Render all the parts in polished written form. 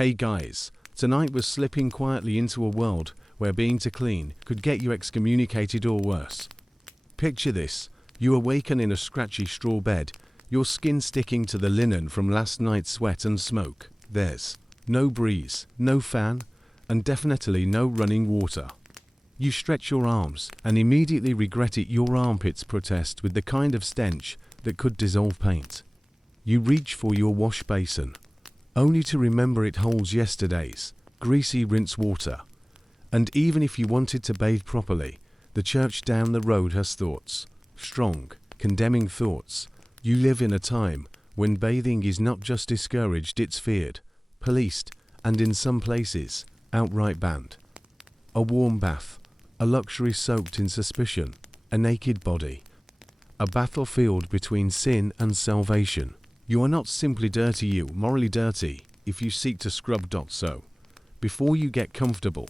Hey guys, tonight we're slipping quietly into a world where being too clean could get you excommunicated or worse. Picture this, you awaken in a scratchy straw bed, your skin sticking to the linen from last night's sweat and smoke. There's no breeze, no fan, and definitely no running water. You stretch your arms and immediately regret it. Your armpits protest with the kind of stench that could dissolve paint. You reach for your wash basin, only to remember it holds yesterday's greasy rinse water. And even if you wanted to bathe properly, the church down the road has thoughts, strong, condemning thoughts. You live in a time when bathing is not just discouraged, it's feared, policed, and in some places, outright banned. A warm bath, a luxury soaked in suspicion, a naked body. A battlefield between sin and salvation. You are not simply dirty, you morally dirty if you seek to scrub. So, before you get comfortable,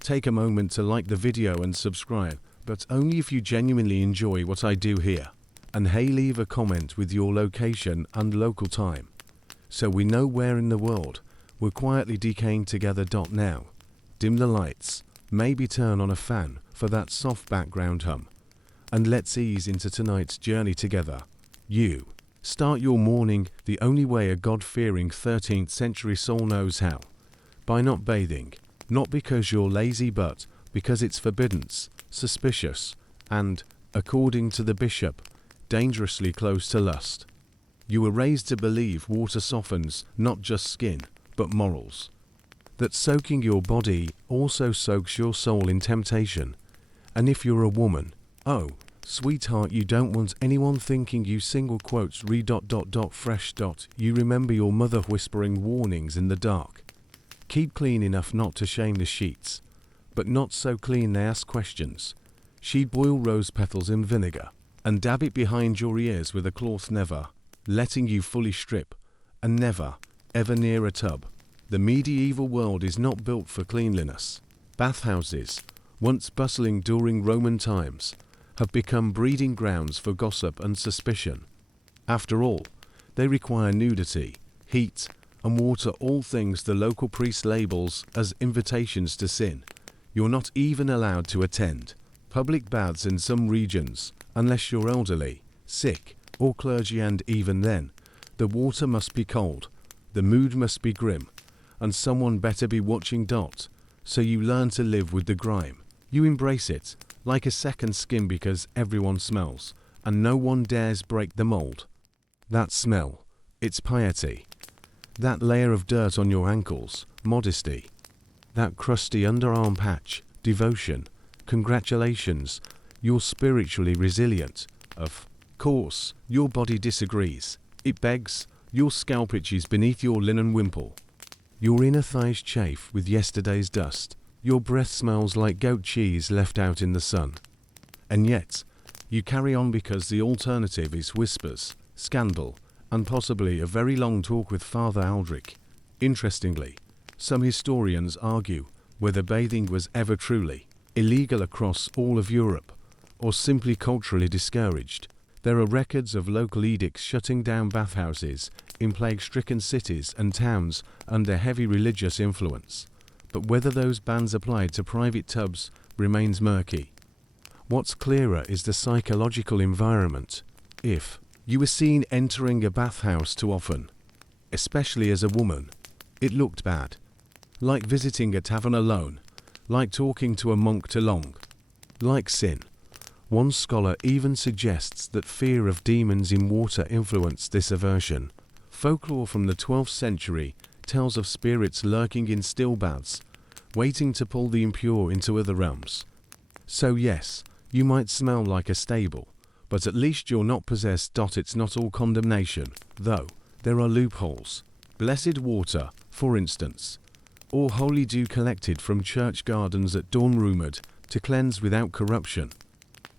take a moment to like the video and subscribe, but only if you genuinely enjoy what I do here. And hey, leave a comment with your location and local time, so we know where in the world we're quietly decaying together. Now, dim the lights, maybe turn on a fan for that soft background hum, and let's ease into tonight's journey together. You start your morning the only way a God-fearing 13th century soul knows how, by not bathing, not because you're lazy but because it's forbidden, suspicious, and, according to the bishop, dangerously close to lust. You were raised to believe water softens not just skin, but morals. That soaking your body also soaks your soul in temptation. And if you're a woman, oh, sweetheart, you don't want anyone thinking you single quotes fresh. You remember your mother whispering warnings in the dark. Keep clean enough not to shame the sheets, but not so clean they ask questions. She'd boil rose petals in vinegar and dab it behind your ears with a cloth, never letting you fully strip, and never, ever near a tub. The medieval world is not built for cleanliness. Bathhouses, once bustling during Roman times, have become breeding grounds for gossip and suspicion. After all, they require nudity, heat, and water, all things the local priest labels as invitations to sin. You're not even allowed to attend public baths in some regions, unless you're elderly, sick, or clergy, and even then, the water must be cold, the mood must be grim, and someone better be watching. So you learn to live with the grime. You embrace it, like a second skin, because everyone smells, and no one dares break the mold. That smell, it's piety. That layer of dirt on your ankles, modesty. That crusty underarm patch, devotion. Congratulations, you're spiritually resilient. Of course, your body disagrees. It begs, your scalp itches beneath your linen wimple. Your inner thighs chafe with yesterday's dust. Your breath smells like goat cheese left out in the sun. And yet, you carry on because the alternative is whispers, scandal, and possibly a very long talk with Father Aldrich. Interestingly, some historians argue whether bathing was ever truly illegal across all of Europe, or simply culturally discouraged. There are records of local edicts shutting down bathhouses in plague-stricken cities and towns under heavy religious influence. But whether those bans applied to private tubs remains murky. What's clearer is the psychological environment. If you were seen entering a bathhouse too often, especially as a woman, it looked bad. Like visiting a tavern alone, like talking to a monk too long, like sin. One scholar even suggests that fear of demons in water influenced this aversion. Folklore from the 12th century tells of spirits lurking in still baths, waiting to pull the impure into other realms. So yes, you might smell like a stable, but at least you're not possessed. It's not all condemnation, though. There are loopholes. Blessed water, for instance, or holy dew collected from church gardens at dawn, rumored to cleanse without corruption.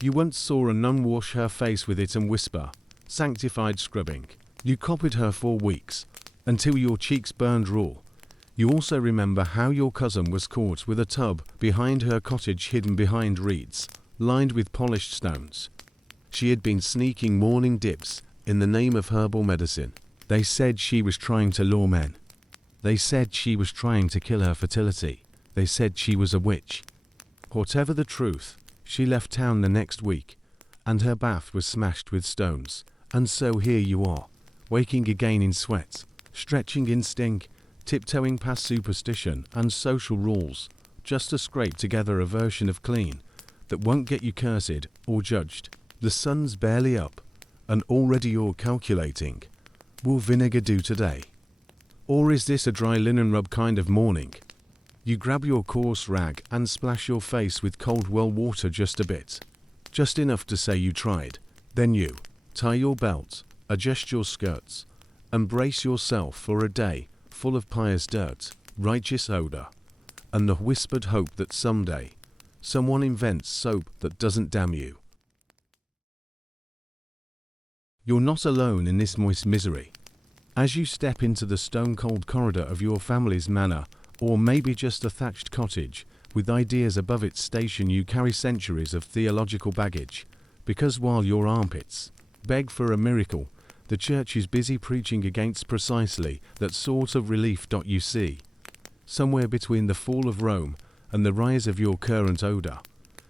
You once saw a nun wash her face with it and whisper, sanctified scrubbing. You copied her for weeks, until your cheeks burned raw. You also remember how your cousin was caught with a tub behind her cottage, hidden behind reeds, lined with polished stones. She had been sneaking morning dips in the name of herbal medicine. They said she was trying to lure men. They said she was trying to kill her fertility. They said she was a witch. Whatever the truth, she left town the next week, and her bath was smashed with stones. And so here you are, waking again in sweat, stretching in stink, tiptoeing past superstition and social rules, just to scrape together a version of clean that won't get you cursed or judged. The sun's barely up, and already you're calculating, will vinegar do today? Or is this a dry linen rub kind of morning? You grab your coarse rag and splash your face with cold well water just a bit. Just enough to say you tried. Then you tie your belt, adjust your skirts, and brace yourself for a day full of pious dirt, righteous odor, and the whispered hope that someday someone invents soap that doesn't damn you. You're not alone in this moist misery. As you step into the stone-cold corridor of your family's manor, or maybe just a thatched cottage, with ideas above its station, you carry centuries of theological baggage, because while your armpits beg for a miracle, the church is busy preaching against precisely that sort of relief. You see, somewhere between the fall of Rome and the rise of your current odor,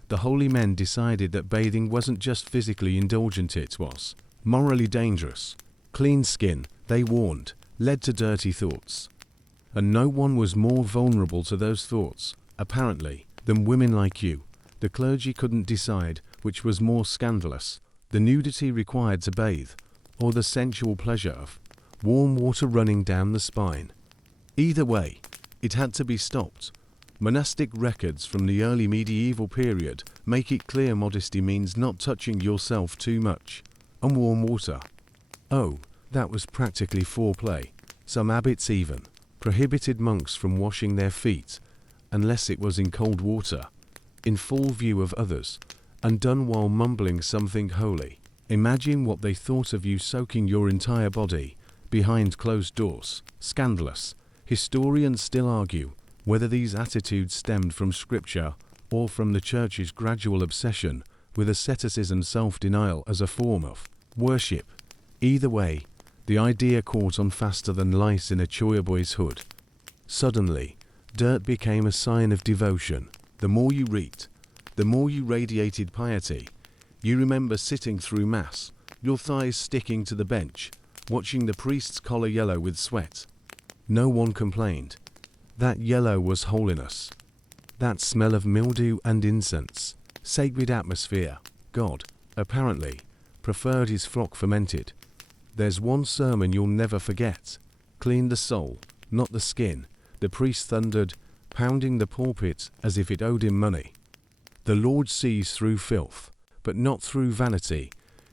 the holy men decided that bathing wasn't just physically indulgent, it was morally dangerous. Clean skin, they warned, led to dirty thoughts. And no one was more vulnerable to those thoughts, apparently, than women like you. The clergy couldn't decide which was more scandalous, the nudity required to bathe, or the sensual pleasure of warm water running down the spine. Either way, it had to be stopped. Monastic records from the early medieval period make it clear modesty means not touching yourself too much. And warm water. Oh, that was practically foreplay. Some abbots even prohibited monks from washing their feet unless it was in cold water, in full view of others, and done while mumbling something holy. Imagine what they thought of you soaking your entire body behind closed doors. Scandalous. Historians still argue whether these attitudes stemmed from scripture or from the church's gradual obsession with asceticism, self-denial as a form of worship. Either way, the idea caught on faster than lice in a choir boy's hood. Suddenly, dirt became a sign of devotion. The more you read, the more you radiated piety. You remember sitting through Mass, your thighs sticking to the bench, watching the priest's collar yellow with sweat. No one complained. That yellow was holiness. That smell of mildew and incense. Sacred atmosphere. God, apparently, preferred his flock fermented. There's one sermon you'll never forget. Clean the soul, not the skin, the priest thundered, pounding the pulpit as if it owed him money. The Lord sees through filth, but not through vanity.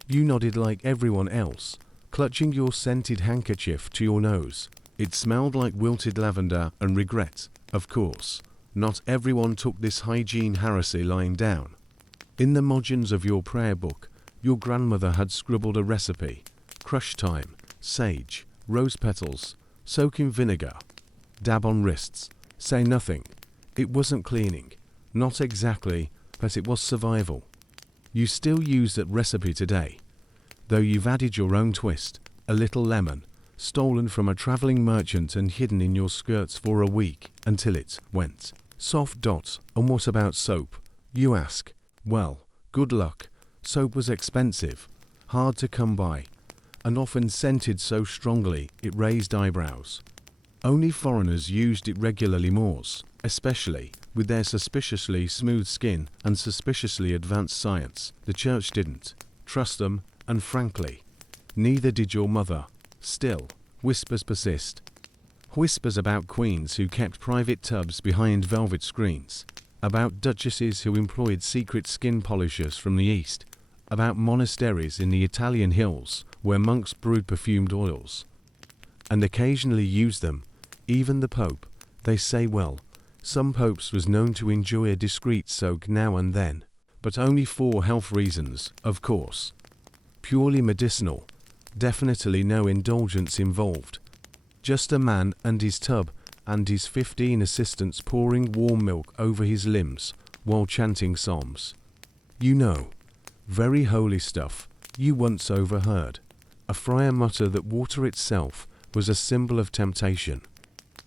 You nodded like everyone else, clutching your scented handkerchief to your nose. It smelled like wilted lavender and regret, of course. Not everyone took this hygiene heresy lying down. In the margins of your prayer book, your grandmother had scribbled a recipe. Crush thyme, sage, rose petals, soak in vinegar, dab on wrists, say nothing. It wasn't cleaning, not exactly, but it was survival. You still use that recipe today, though you've added your own twist, a little lemon, stolen from a traveling merchant and hidden in your skirts for a week until it went soft. And what about soap? You ask. Well, good luck. Soap was expensive, hard to come by, and often scented so strongly it raised eyebrows. Only foreigners used it regularly. Moors, especially, with their suspiciously smooth skin and suspiciously advanced science. The church didn't trust them, and frankly, neither did your mother. Still, whispers persist. Whispers about queens who kept private tubs behind velvet screens, about duchesses who employed secret skin polishers from the East, about monasteries in the Italian hills where monks brewed perfumed oils, and occasionally used them. Even the Pope, they say. Well, some popes was known to enjoy a discreet soak now and then, but only for health reasons, of course. Purely medicinal, definitely no indulgence involved. Just a man and his tub and his 15 assistants pouring warm milk over his limbs while chanting psalms. You know, very holy stuff. You once overheard a friar mutter that water itself was a symbol of temptation.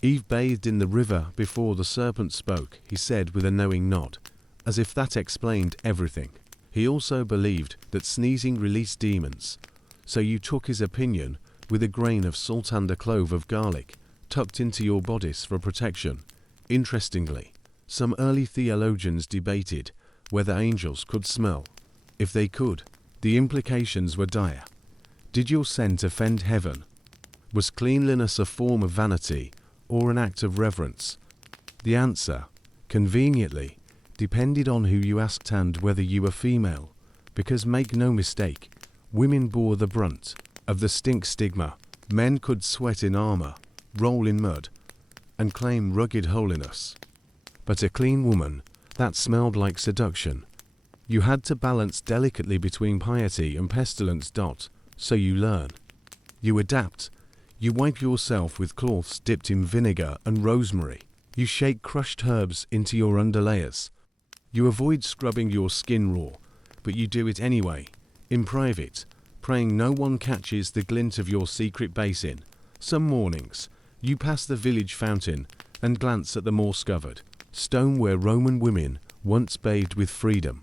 Eve bathed in the river before the serpent spoke, he said with a knowing nod, as if that explained everything. He also believed that sneezing released demons, so you took his opinion with a grain of salt and a clove of garlic, tucked into your bodice for protection. Interestingly, some early theologians debated whether angels could smell. If they could, the implications were dire. Did your scent offend heaven? Was cleanliness a form of vanity or an act of reverence? The answer, conveniently, depended on who you asked and whether you were female, because make no mistake, women bore the brunt of the stink stigma. Men could sweat in armor, roll in mud, and claim rugged holiness. But a clean woman, that smelled like seduction. You had to balance delicately between piety and pestilence. So you learn. You adapt. You wipe yourself with cloths dipped in vinegar and rosemary. You shake crushed herbs into your underlayers. You avoid scrubbing your skin raw, but you do it anyway, in private, praying no one catches the glint of your secret basin. Some mornings, you pass the village fountain and glance at the moss-covered stone where Roman women once bathed with freedom.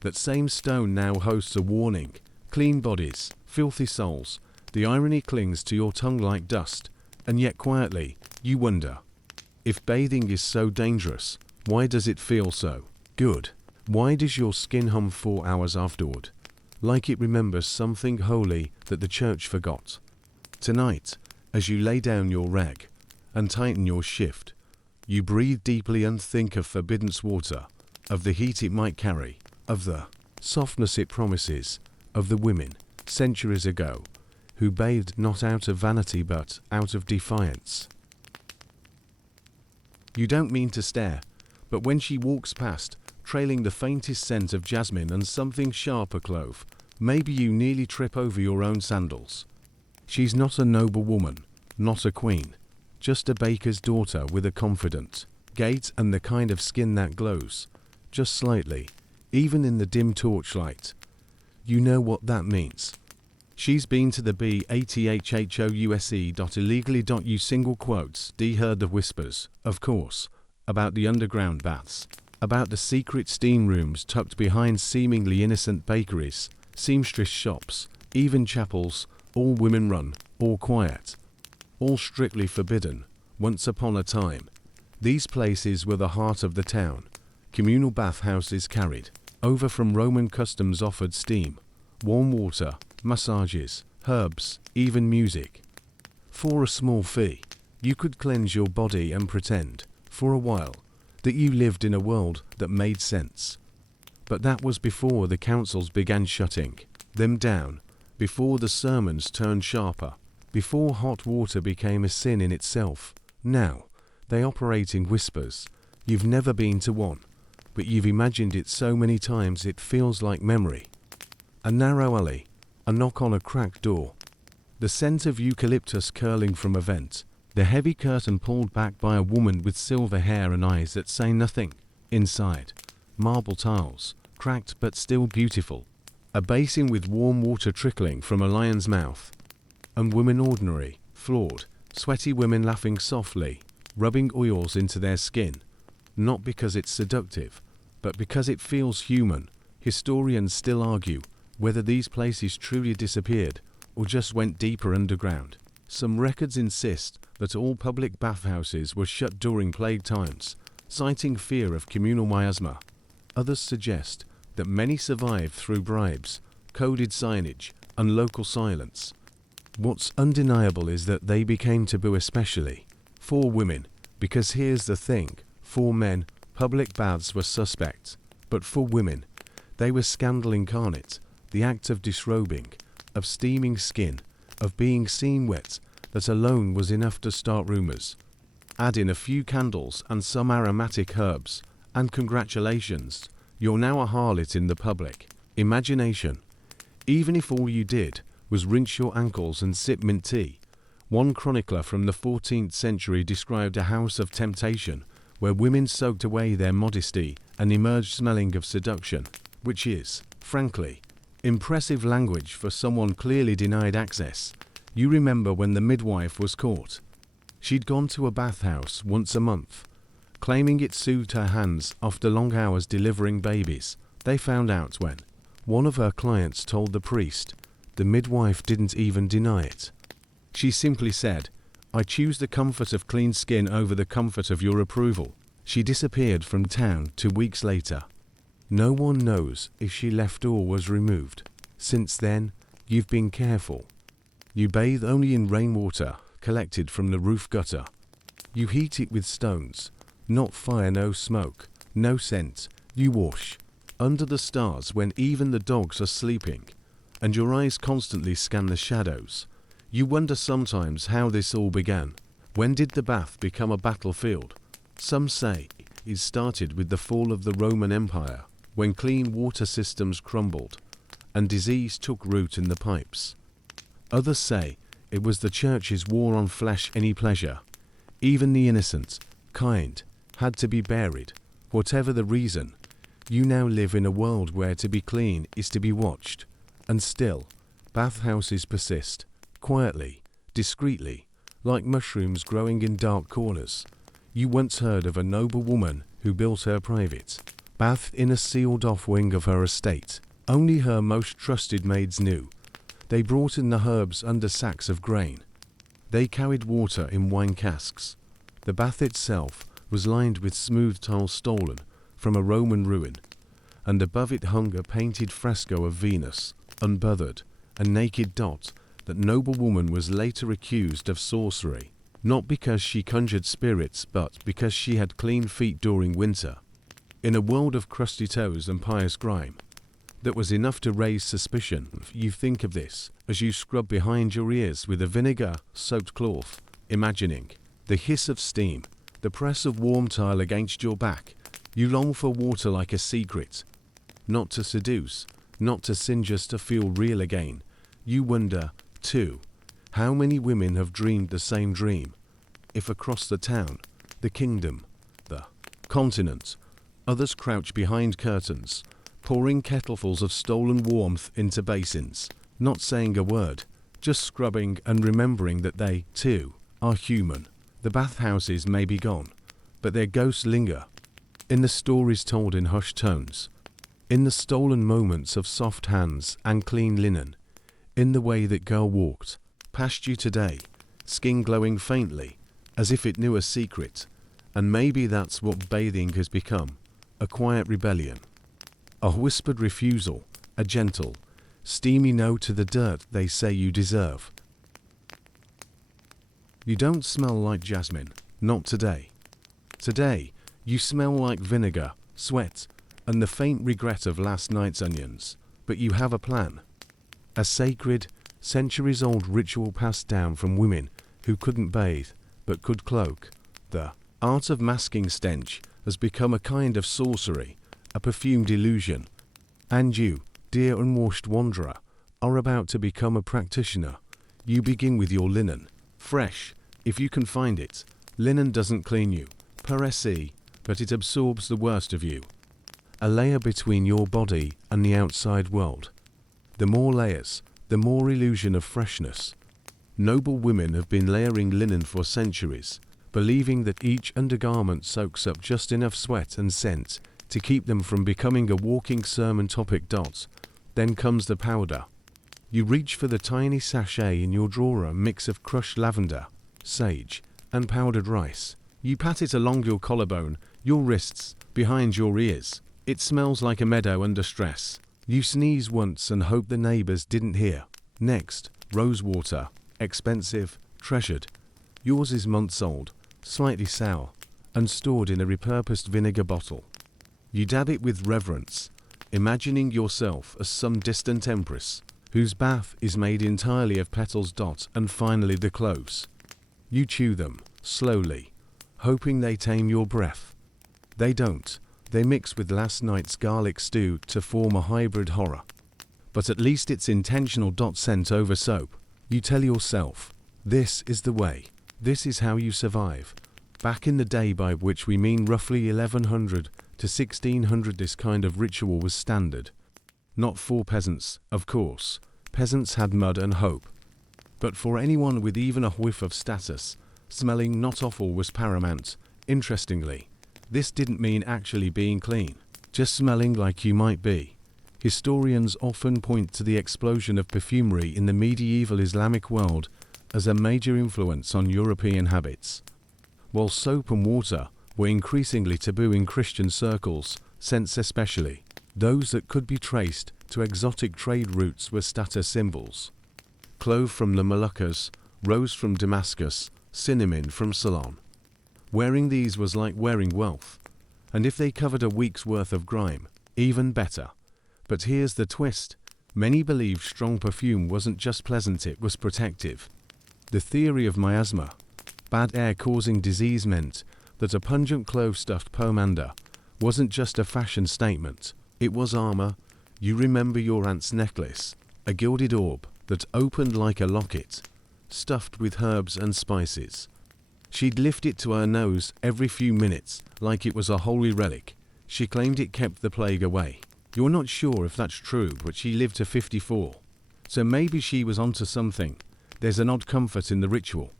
That same stone now hosts a warning: clean bodies, filthy souls. The irony clings to your tongue like dust, and yet quietly, you wonder, if bathing is so dangerous, why does it feel so good? Why does your skin hum 4 hours afterward, like it remembers something holy that the church forgot? Tonight, as you lay down your rag and tighten your shift, you breathe deeply and think of forbidden water, of the heat it might carry, of the softness it promises, of the women, centuries ago, who bathed not out of vanity but out of defiance. You don't mean to stare, but when she walks past, trailing the faintest scent of jasmine and something sharp a clove, maybe you nearly trip over your own sandals. She's not a noble woman, not a queen, just a baker's daughter with a confident gait and the kind of skin that glows, just slightly, even in the dim torchlight. You know what that means. She's been to the BATHHOUSE.illegally.u single quotes D heard the whispers, of course, about the underground baths, about the secret steam rooms tucked behind seemingly innocent bakeries, seamstress shops, even chapels, all women run, all quiet, all strictly forbidden. Once upon a time, these places were the heart of the town. Communal bathhouses carried over from Roman customs offered steam, warm water, massages, herbs, even music. For a small fee, you could cleanse your body and pretend, for a while, that you lived in a world that made sense. But that was before the councils began shutting them down, before the sermons turned sharper, before hot water became a sin in itself. Now, they operate in whispers. You've never been to one, but you've imagined it so many times it feels like memory. A narrow alley, a knock on a cracked door, the scent of eucalyptus curling from a vent, the heavy curtain pulled back by a woman with silver hair and eyes that say nothing. Inside, marble tiles, cracked but still beautiful, a basin with warm water trickling from a lion's mouth, and women ordinary, flawed, sweaty women laughing softly, rubbing oils into their skin, not because it's seductive, but because it feels human. Historians still argue whether these places truly disappeared or just went deeper underground. Some records insist that all public bathhouses were shut during plague times, citing fear of communal miasma. Others suggest that many survived through bribes, coded signage, and local silence. What's undeniable is that they became taboo, especially for women, because here's the thing: for men, public baths were suspect, but for women, they were scandal incarnate, the act of disrobing, of steaming skin, of being seen wet, that alone was enough to start rumors. Add in a few candles and some aromatic herbs, and congratulations, you're now a harlot in the public imagination. Even if all you did was rinse your ankles and sip mint tea. One chronicler from the 14th century described a house of temptation where women soaked away their modesty and emerged smelling of seduction, which is, frankly, impressive language for someone clearly denied access. You remember when the midwife was caught She'd gone to a bathhouse once a month, claiming it soothed her hands after long hours delivering babies. They found out when one of her clients told the priest. The midwife didn't even deny it. She simply said, "I choose the comfort of clean skin over the comfort of your approval." She disappeared from town 2 weeks later. No one knows if she left or was removed. Since then, you've been careful. You bathe only in rainwater collected from the roof gutter. You heat it with stones, not fire, no smoke, no scent. You wash under the stars when even the dogs are sleeping, and your eyes constantly scan the shadows. You wonder sometimes how this all began. When did the bath become a battlefield? Some say it started with the fall of the Roman Empire, when clean water systems crumbled and disease took root in the pipes. Others say it was the church's war on flesh, any pleasure. Even the innocent, kind, had to be buried. Whatever the reason, you now live in a world where to be clean is to be watched. And still, bathhouses persist, quietly, discreetly, like mushrooms growing in dark corners. You once heard of a noble woman who built her private bath in a sealed-off wing of her estate. Only her most trusted maids knew. They brought in the herbs under sacks of grain. They carried water in wine casks. The bath itself was lined with smooth tile stolen from a Roman ruin, and above it hung a painted fresco of Venus, unbothered, a naked dot. That noble woman was later accused of sorcery, not because she conjured spirits but because she had clean feet during winter. In a world of crusty toes and pious grime, that was enough to raise suspicion. You think of this as you scrub behind your ears with a vinegar-soaked cloth, imagining the hiss of steam, the press of warm tile against your back. You long for water like a secret, not to seduce, not to sin, just to feel real again. You wonder, too, how many women have dreamed the same dream. If across the town, the kingdom, the continent, others crouch behind curtains, pouring kettlefuls of stolen warmth into basins, not saying a word, just scrubbing and remembering that they, too, are human. The bathhouses may be gone, but their ghosts linger. In the stories told in hushed tones, in the stolen moments of soft hands and clean linen, in the way that girl walked past you today, skin glowing faintly, as if it knew a secret. And maybe that's what bathing has become, a quiet rebellion, a whispered refusal, a gentle, steamy no to the dirt they say you deserve. You don't smell like jasmine, not today. Today, you smell like vinegar, sweat, and the faint regret of last night's onions. But you have a plan. A sacred, centuries-old ritual passed down from women who couldn't bathe, but could cloak. The art of masking stench has become a kind of sorcery, a perfumed illusion. And you, dear unwashed wanderer, are about to become a practitioner. You begin with your linen. Fresh, if you can find it. Linen doesn't clean you, per se, but it absorbs the worst of you. A layer between your body and the outside world. The more layers, the more illusion of freshness. Noble women have been layering linen for centuries, believing that each undergarment soaks up just enough sweat and scent to keep them from becoming a walking sermon topic. Then comes the powder. You reach for the tiny sachet in your drawer, a mix of crushed lavender, sage, and powdered rice. You pat it along your collarbone, your wrists, behind your ears. It smells like a meadow under stress. You sneeze once and hope the neighbors didn't hear. Next, rose water, expensive, treasured. Yours is months old, slightly sour, and stored in a repurposed vinegar bottle. You dab it with reverence, imagining yourself as some distant empress, whose bath is made entirely of petals. And finally the cloves. You chew them, slowly, hoping they tame your breath. They don't. They mix with last night's garlic stew to form a hybrid horror. But at least it's intentional. Scent over soap. You tell yourself, this is the way. This is how you survive. Back in the day, by which we mean roughly 1100 to 1600, this kind of ritual was standard. Not for peasants, of course. Peasants had mud and hope. But for anyone with even a whiff of status, Smelling not awful was paramount. Interestingly, this didn't mean actually being clean, just smelling like you might be. Historians often point to the explosion of perfumery in the medieval Islamic world as a major influence on European habits. While soap and water were increasingly taboo in Christian circles, scents especially, those that could be traced to exotic trade routes were status symbols. Clove from the Moluccas, rose from Damascus, cinnamon from Ceylon. Wearing these was like wearing wealth, and if they covered a week's worth of grime, even better. But here's the twist. Many believed strong perfume wasn't just pleasant, it was protective. The theory of miasma, bad air causing disease, meant that a pungent clove-stuffed pomander wasn't just a fashion statement, it was armor. You remember your aunt's necklace, a gilded orb that opened like a locket, stuffed with herbs and spices. She'd lift it to her nose every few minutes like it was a holy relic. She claimed it kept the plague away. You're not sure if that's true, but she lived to 54. So maybe she was onto something. There's an odd comfort in the ritual.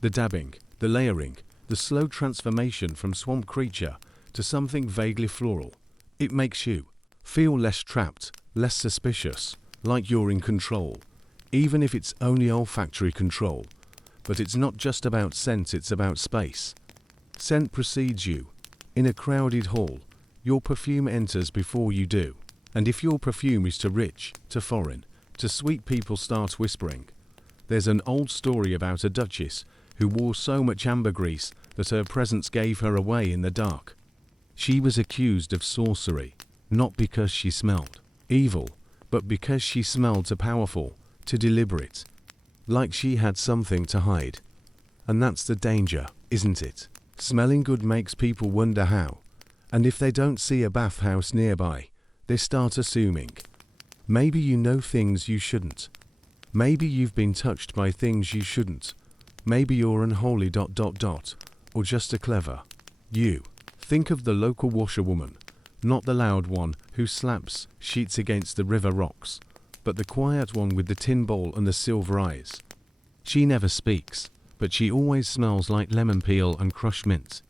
The dabbing, the layering, the slow transformation from swamp creature to something vaguely floral. It makes you feel less trapped, less suspicious, like you're in control, even if it's only olfactory control. But it's not just about scent, it's about space. Scent precedes you. In a crowded hall, your perfume enters before you do. And if your perfume is too rich, too foreign, too sweet, people start whispering. There's an old story about a duchess who wore so much ambergris that her presence gave her away in the dark. She was accused of sorcery, not because she smelled evil, but because she smelled too powerful, too deliberate, like she had something to hide. And that's the danger, isn't it? Smelling good makes people wonder how. And if they don't see a bathhouse nearby, they start assuming. Maybe you know things you shouldn't. Maybe you've been touched by things you shouldn't. Maybe you're unholy ... or just a clever you. Think of the local washerwoman, not the loud one who slaps sheets against the river rocks, but the quiet one with the tin bowl and the silver eyes. She never speaks, but she always smells like lemon peel and crushed mint.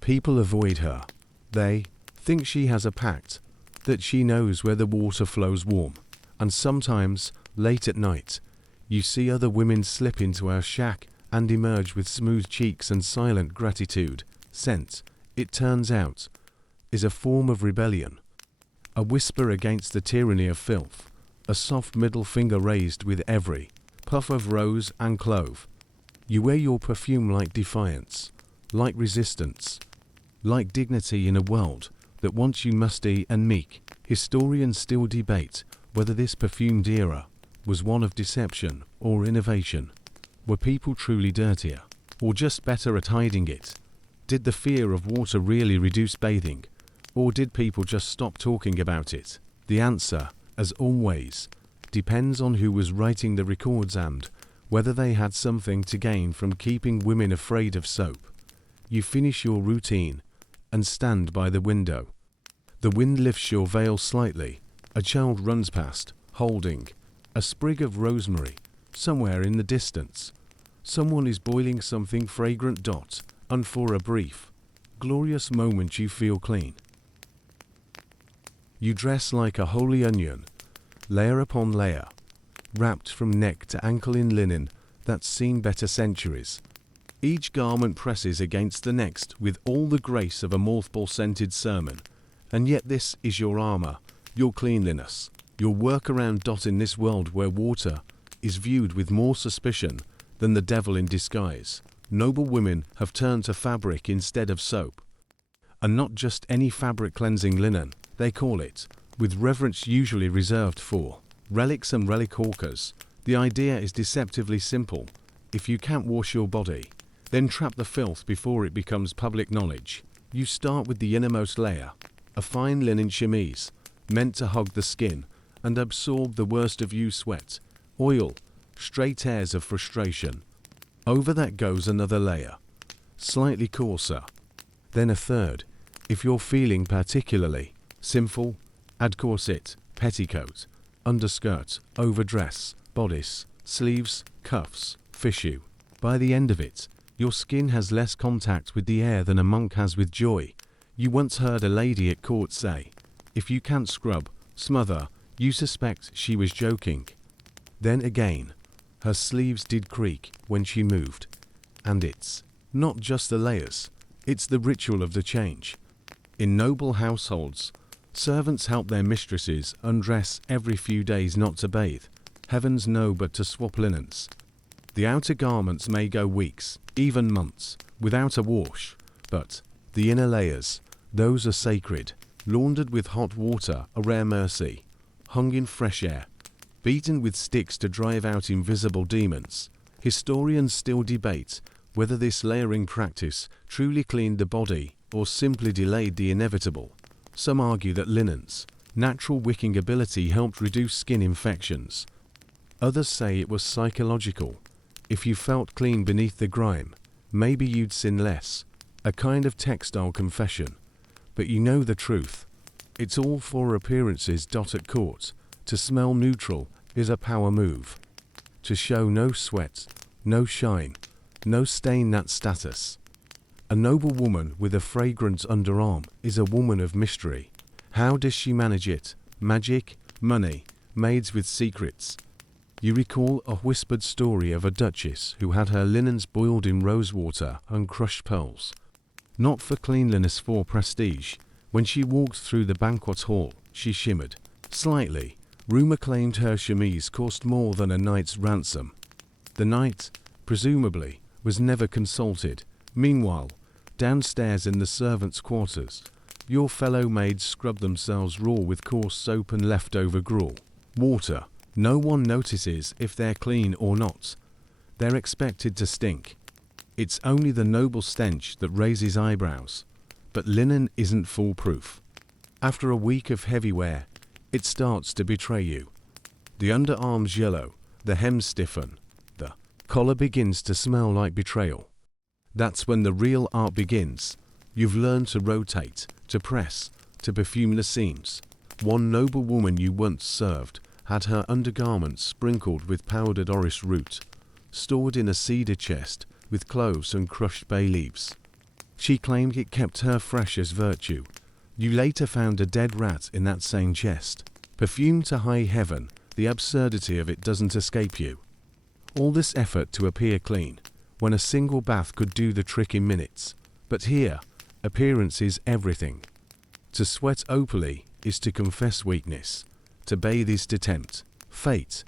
People avoid her. They think she has a pact, that she knows where the water flows warm. And sometimes, late at night, you see other women slip into her shack and emerge with smooth cheeks and silent gratitude. Scent, it turns out, is a form of rebellion. A whisper against the tyranny of filth. A soft middle finger raised with every puff of rose and clove. You wear your perfume like defiance, like resistance, like dignity in a world that wants you musty and meek. Historians still debate whether this perfumed era was one of deception or innovation. Were people truly dirtier, or just better at hiding it? Did the fear of water really reduce bathing, or did people just stop talking about it? The answer, as always, depends on who was writing the records and whether they had something to gain from keeping women afraid of soap. You finish your routine and stand by the window. The wind lifts your veil slightly. A child runs past, holding a sprig of rosemary somewhere in the distance. Someone is boiling something fragrant. And for a brief, glorious moment you feel clean. You dress like a holy onion, layer upon layer, wrapped from neck to ankle in linen that's seen better centuries. Each garment presses against the next with all the grace of a mothball-scented sermon. And yet this is your armor, your cleanliness, your workaround. In this world where water is viewed with more suspicion than the devil in disguise, noble women have turned to fabric instead of soap. And not just any fabric cleansing linen, they call it, with reverence usually reserved for relics and relic hawkers. The idea is deceptively simple. If you can't wash your body, then trap the filth before it becomes public knowledge. You start with the innermost layer, a fine linen chemise, meant to hug the skin and absorb the worst of you: sweat, oil, stray hairs of frustration. Over that goes another layer, slightly coarser. Then a third. If you're feeling particularly sinful, add corset, petticoat, underskirt, overdress, bodice, sleeves, cuffs, fichu. By the end of it, Your skin has less contact with the air than a monk has with joy. You once heard a lady at court say, "If you can't scrub, smother," you suspect she was joking. Then again, her sleeves did creak when she moved. And it's not just the layers, it's the ritual of the change. In noble households, servants help their mistresses undress every few days not to bathe, heavens no but to swap linens. The outer garments may go weeks, even months, without a wash, but the inner layers, those are sacred, laundered with hot water, a rare mercy, hung in fresh air, beaten with sticks to drive out invisible demons. Historians still debate whether this layering practice truly cleaned the body or simply delayed the inevitable. Some argue that linen's natural wicking ability helped reduce skin infections. Others say it was psychological. If you felt clean beneath the grime, maybe you'd sin less. A kind of textile confession. But you know the truth. It's all for appearances. At court, to smell neutral is a power move. To show no sweat, no shine, no stain, that status. A noble woman with a fragrant underarm is a woman of mystery. How does she manage it? Magic, money, maids with secrets. You recall a whispered story of a duchess who had her linens boiled in rosewater and crushed pearls. Not for cleanliness, for prestige. When she walked through the banquet hall, she shimmered slightly. Rumor claimed her chemise cost more than a knight's ransom. The knight, presumably, was never consulted. Meanwhile, downstairs in the servants' quarters, your fellow maids scrub themselves raw with coarse soap and leftover gruel. Water. No one notices if they're clean or not. They're expected to stink. It's only the noble stench that raises eyebrows. But linen isn't foolproof. After a week of heavy wear, it starts to betray you. The underarms yellow, the hems stiffen, the collar begins to smell like betrayal. That's when the real art begins. You've learned to rotate, to press, to perfume the seams. One noble woman you once served had her undergarments sprinkled with powdered orris root, stored in a cedar chest with cloves and crushed bay leaves. She claimed it kept her fresh as virtue. You later found a dead rat in that same chest. Perfumed to high heaven, the absurdity of it doesn't escape you. All this effort to appear clean, when a single bath could do the trick in minutes. But here, appearance is everything. To sweat openly is to confess weakness. To bathe is to tempt fate.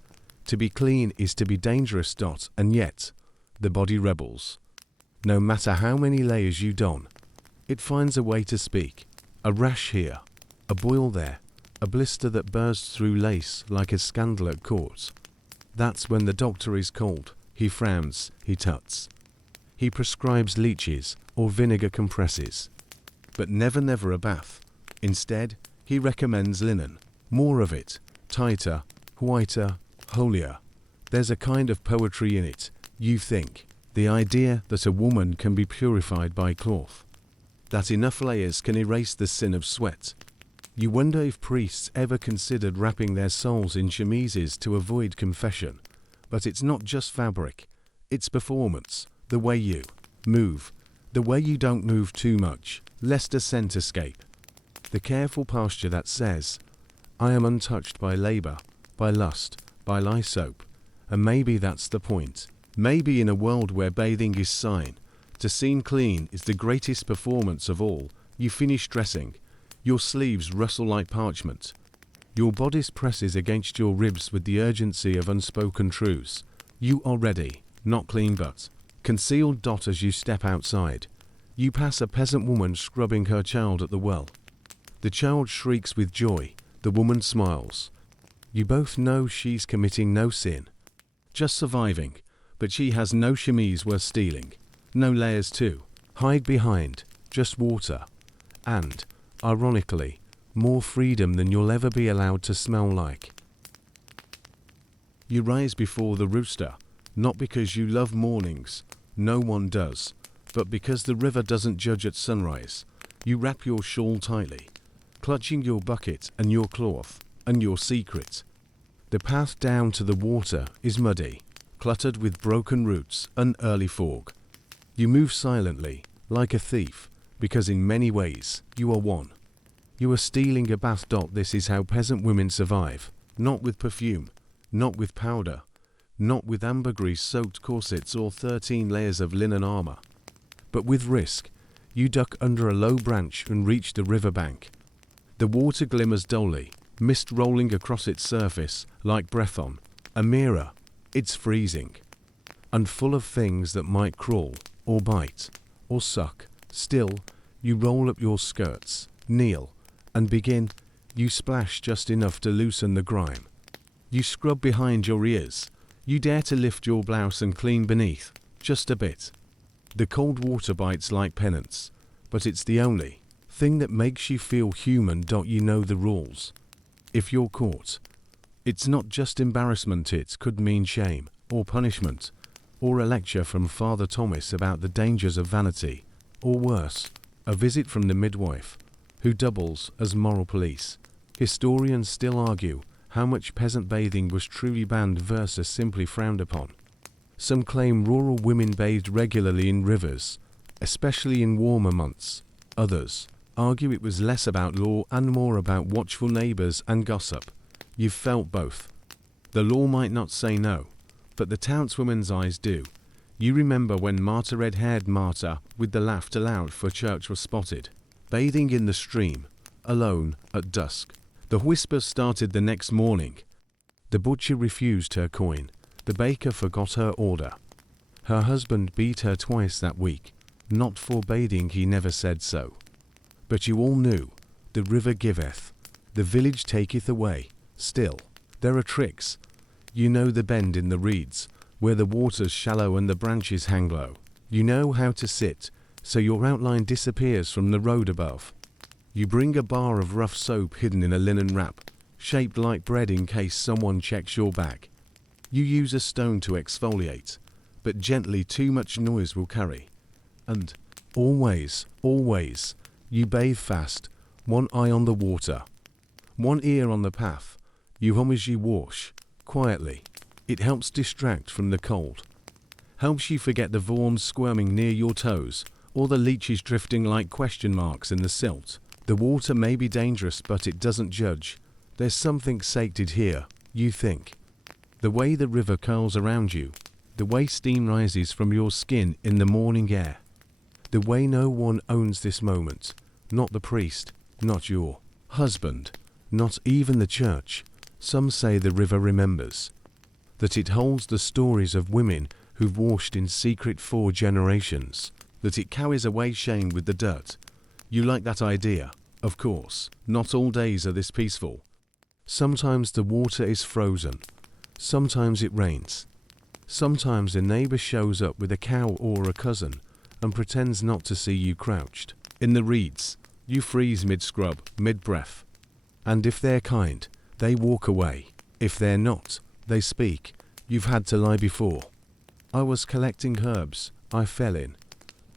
To be clean is to be dangerous. And yet, the body rebels. No matter how many layers you don, it finds a way to speak. A rash here, a boil there, a blister that bursts through lace like a scandal at court. That's when the doctor is cold. He frowns, he tuts. He prescribes leeches or vinegar compresses. But never a bath. Instead, he recommends linen. More of it, tighter, whiter, holier. There's a kind of poetry in it, you think. The idea that a woman can be purified by cloth. That enough layers can erase the sin of sweat. You wonder if priests ever considered wrapping their souls in chemises to avoid confession. But it's not just fabric. It's performance. The way you move. The way you don't move too much, lest a scent escape. The careful posture that says, "I am untouched by labor, by lust, by lie soap." And maybe that's the point. Maybe in a world where bathing is sign, to seem clean is the greatest performance of all. You finish dressing. Your sleeves rustle like parchment. Your bodice presses against your ribs with the urgency of unspoken truths. You are ready, not clean but concealed. As you step outside, you pass a peasant woman scrubbing her child at the well. The child shrieks with joy. The woman smiles. You both know she's committing no sin, just surviving, but she has no chemise worth stealing, no layers to hide behind, just water, and, ironically, more freedom than you'll ever be allowed to smell like. You rise before the rooster, not because you love mornings, no one does, but because the river doesn't judge at sunrise. You wrap your shawl tightly, clutching your bucket and your cloth and your secret. The path down to the water is muddy, cluttered with broken roots and early fog. You move silently, like a thief, because in many ways, you are one. You are stealing a bath. This is how peasant women survive. Not with perfume, not with powder, not with ambergris-soaked corsets or 13 layers of linen armor. But with risk. You duck under a low branch and reach the riverbank. The water glimmers dully, mist rolling across its surface like breath on a mirror. It's freezing and full of things that might crawl or bite or suck. Still, you roll up your skirts, kneel, and begin. You splash just enough to loosen the grime. You scrub behind your ears. You dare to lift your blouse and clean beneath, just a bit. The cold water bites like penance, but it's the only thing that makes you feel human. You know the rules. If you're caught, it's not just embarrassment, it could mean shame, or punishment, or a lecture from Father Thomas about the dangers of vanity, or worse, a visit from the midwife, who doubles as moral police. Historians still argue how much peasant bathing was truly banned versus simply frowned upon. Some claim rural women bathed regularly in rivers, especially in warmer months. Others argue it was less about law and more about watchful neighbors and gossip. You've felt both. The law might not say no, but the townswoman's eyes do. You remember when Marta, red-haired Marta, with the laughter loud for church, was spotted, bathing in the stream, alone, at dusk. The whispers started the next morning. The butcher refused her coin. The baker forgot her order. Her husband beat her twice that week. Not for bathing, he never said so. But you all knew, the river giveth, the village taketh away. Still, there are tricks. You know the bend in the reeds, where the water's shallow and the branches hang low. You know how to sit, so your outline disappears from the road above. You bring a bar of rough soap hidden in a linen wrap, shaped like bread in case someone checks your bag. You use a stone to exfoliate, but gently, too much noise will carry. And always, you bathe fast, one eye on the water, one ear on the path. You hum as you wash, quietly. It helps distract from the cold. Helps you forget the worms squirming near your toes, or the leeches drifting like question marks in the silt. The water may be dangerous, but it doesn't judge. There's something sacred here, you think. The way the river curls around you, the way steam rises from your skin in the morning air, the way no one owns this moment, not the priest, not your husband, not even the church. Some say the river remembers, that it holds the stories of women who've washed in secret for generations, that it carries away shame with the dirt. You like that idea, of course. Not all days are this peaceful. Sometimes the water is frozen. Sometimes it rains. Sometimes a neighbor shows up with a cow or a cousin and pretends not to see you crouched in the reeds. You freeze mid-scrub, mid-breath. And if they're kind, they walk away. If they're not, they speak. You've had to lie before. I was collecting herbs. I fell in.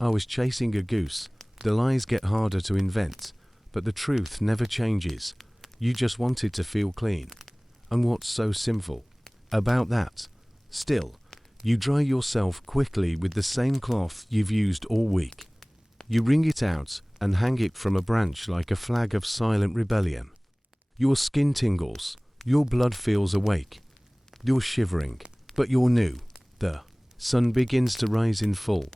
I was chasing a goose. The lies get harder to invent, but the truth never changes. You just wanted to feel clean. And what's so sinful about that? Still, you dry yourself quickly with the same cloth you've used all week. You wring it out and hang it from a branch like a flag of silent rebellion. Your skin tingles, your blood feels awake. You're shivering, but you're new. The sun begins to rise in full,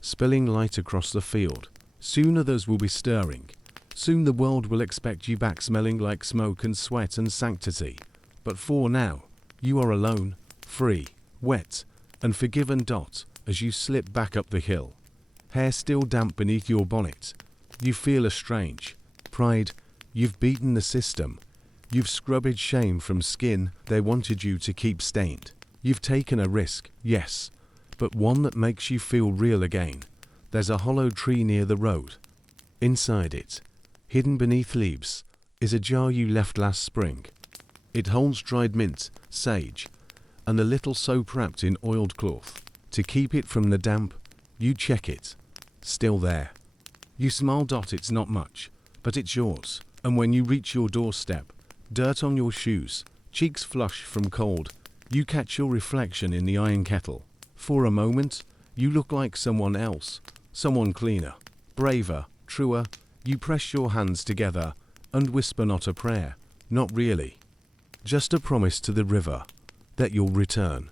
spilling light across the field. Soon others will be stirring. Soon the world will expect you back, smelling like smoke and sweat and sanctity. But for now, you are alone, free, wet, and forgiven. As you slip back up the hill, hair still damp beneath your bonnet, you feel a strange pride. You've beaten the system. You've scrubbed shame from skin they wanted you to keep stained. You've taken a risk, yes, but one that makes you feel real again. There's a hollow tree near the road. Inside it, hidden beneath leaves, is a jar you left last spring. It holds dried mint, sage, and a little soap wrapped in oiled cloth. To keep it from the damp, you check it. Still there. You smile. It's not much, but it's yours. And when you reach your doorstep, dirt on your shoes, cheeks flush from cold, you catch your reflection in the iron kettle. For a moment, You look like someone else, someone cleaner, braver, truer. You press your hands together and whisper not a prayer, not really. Just a promise to the river that you'll return,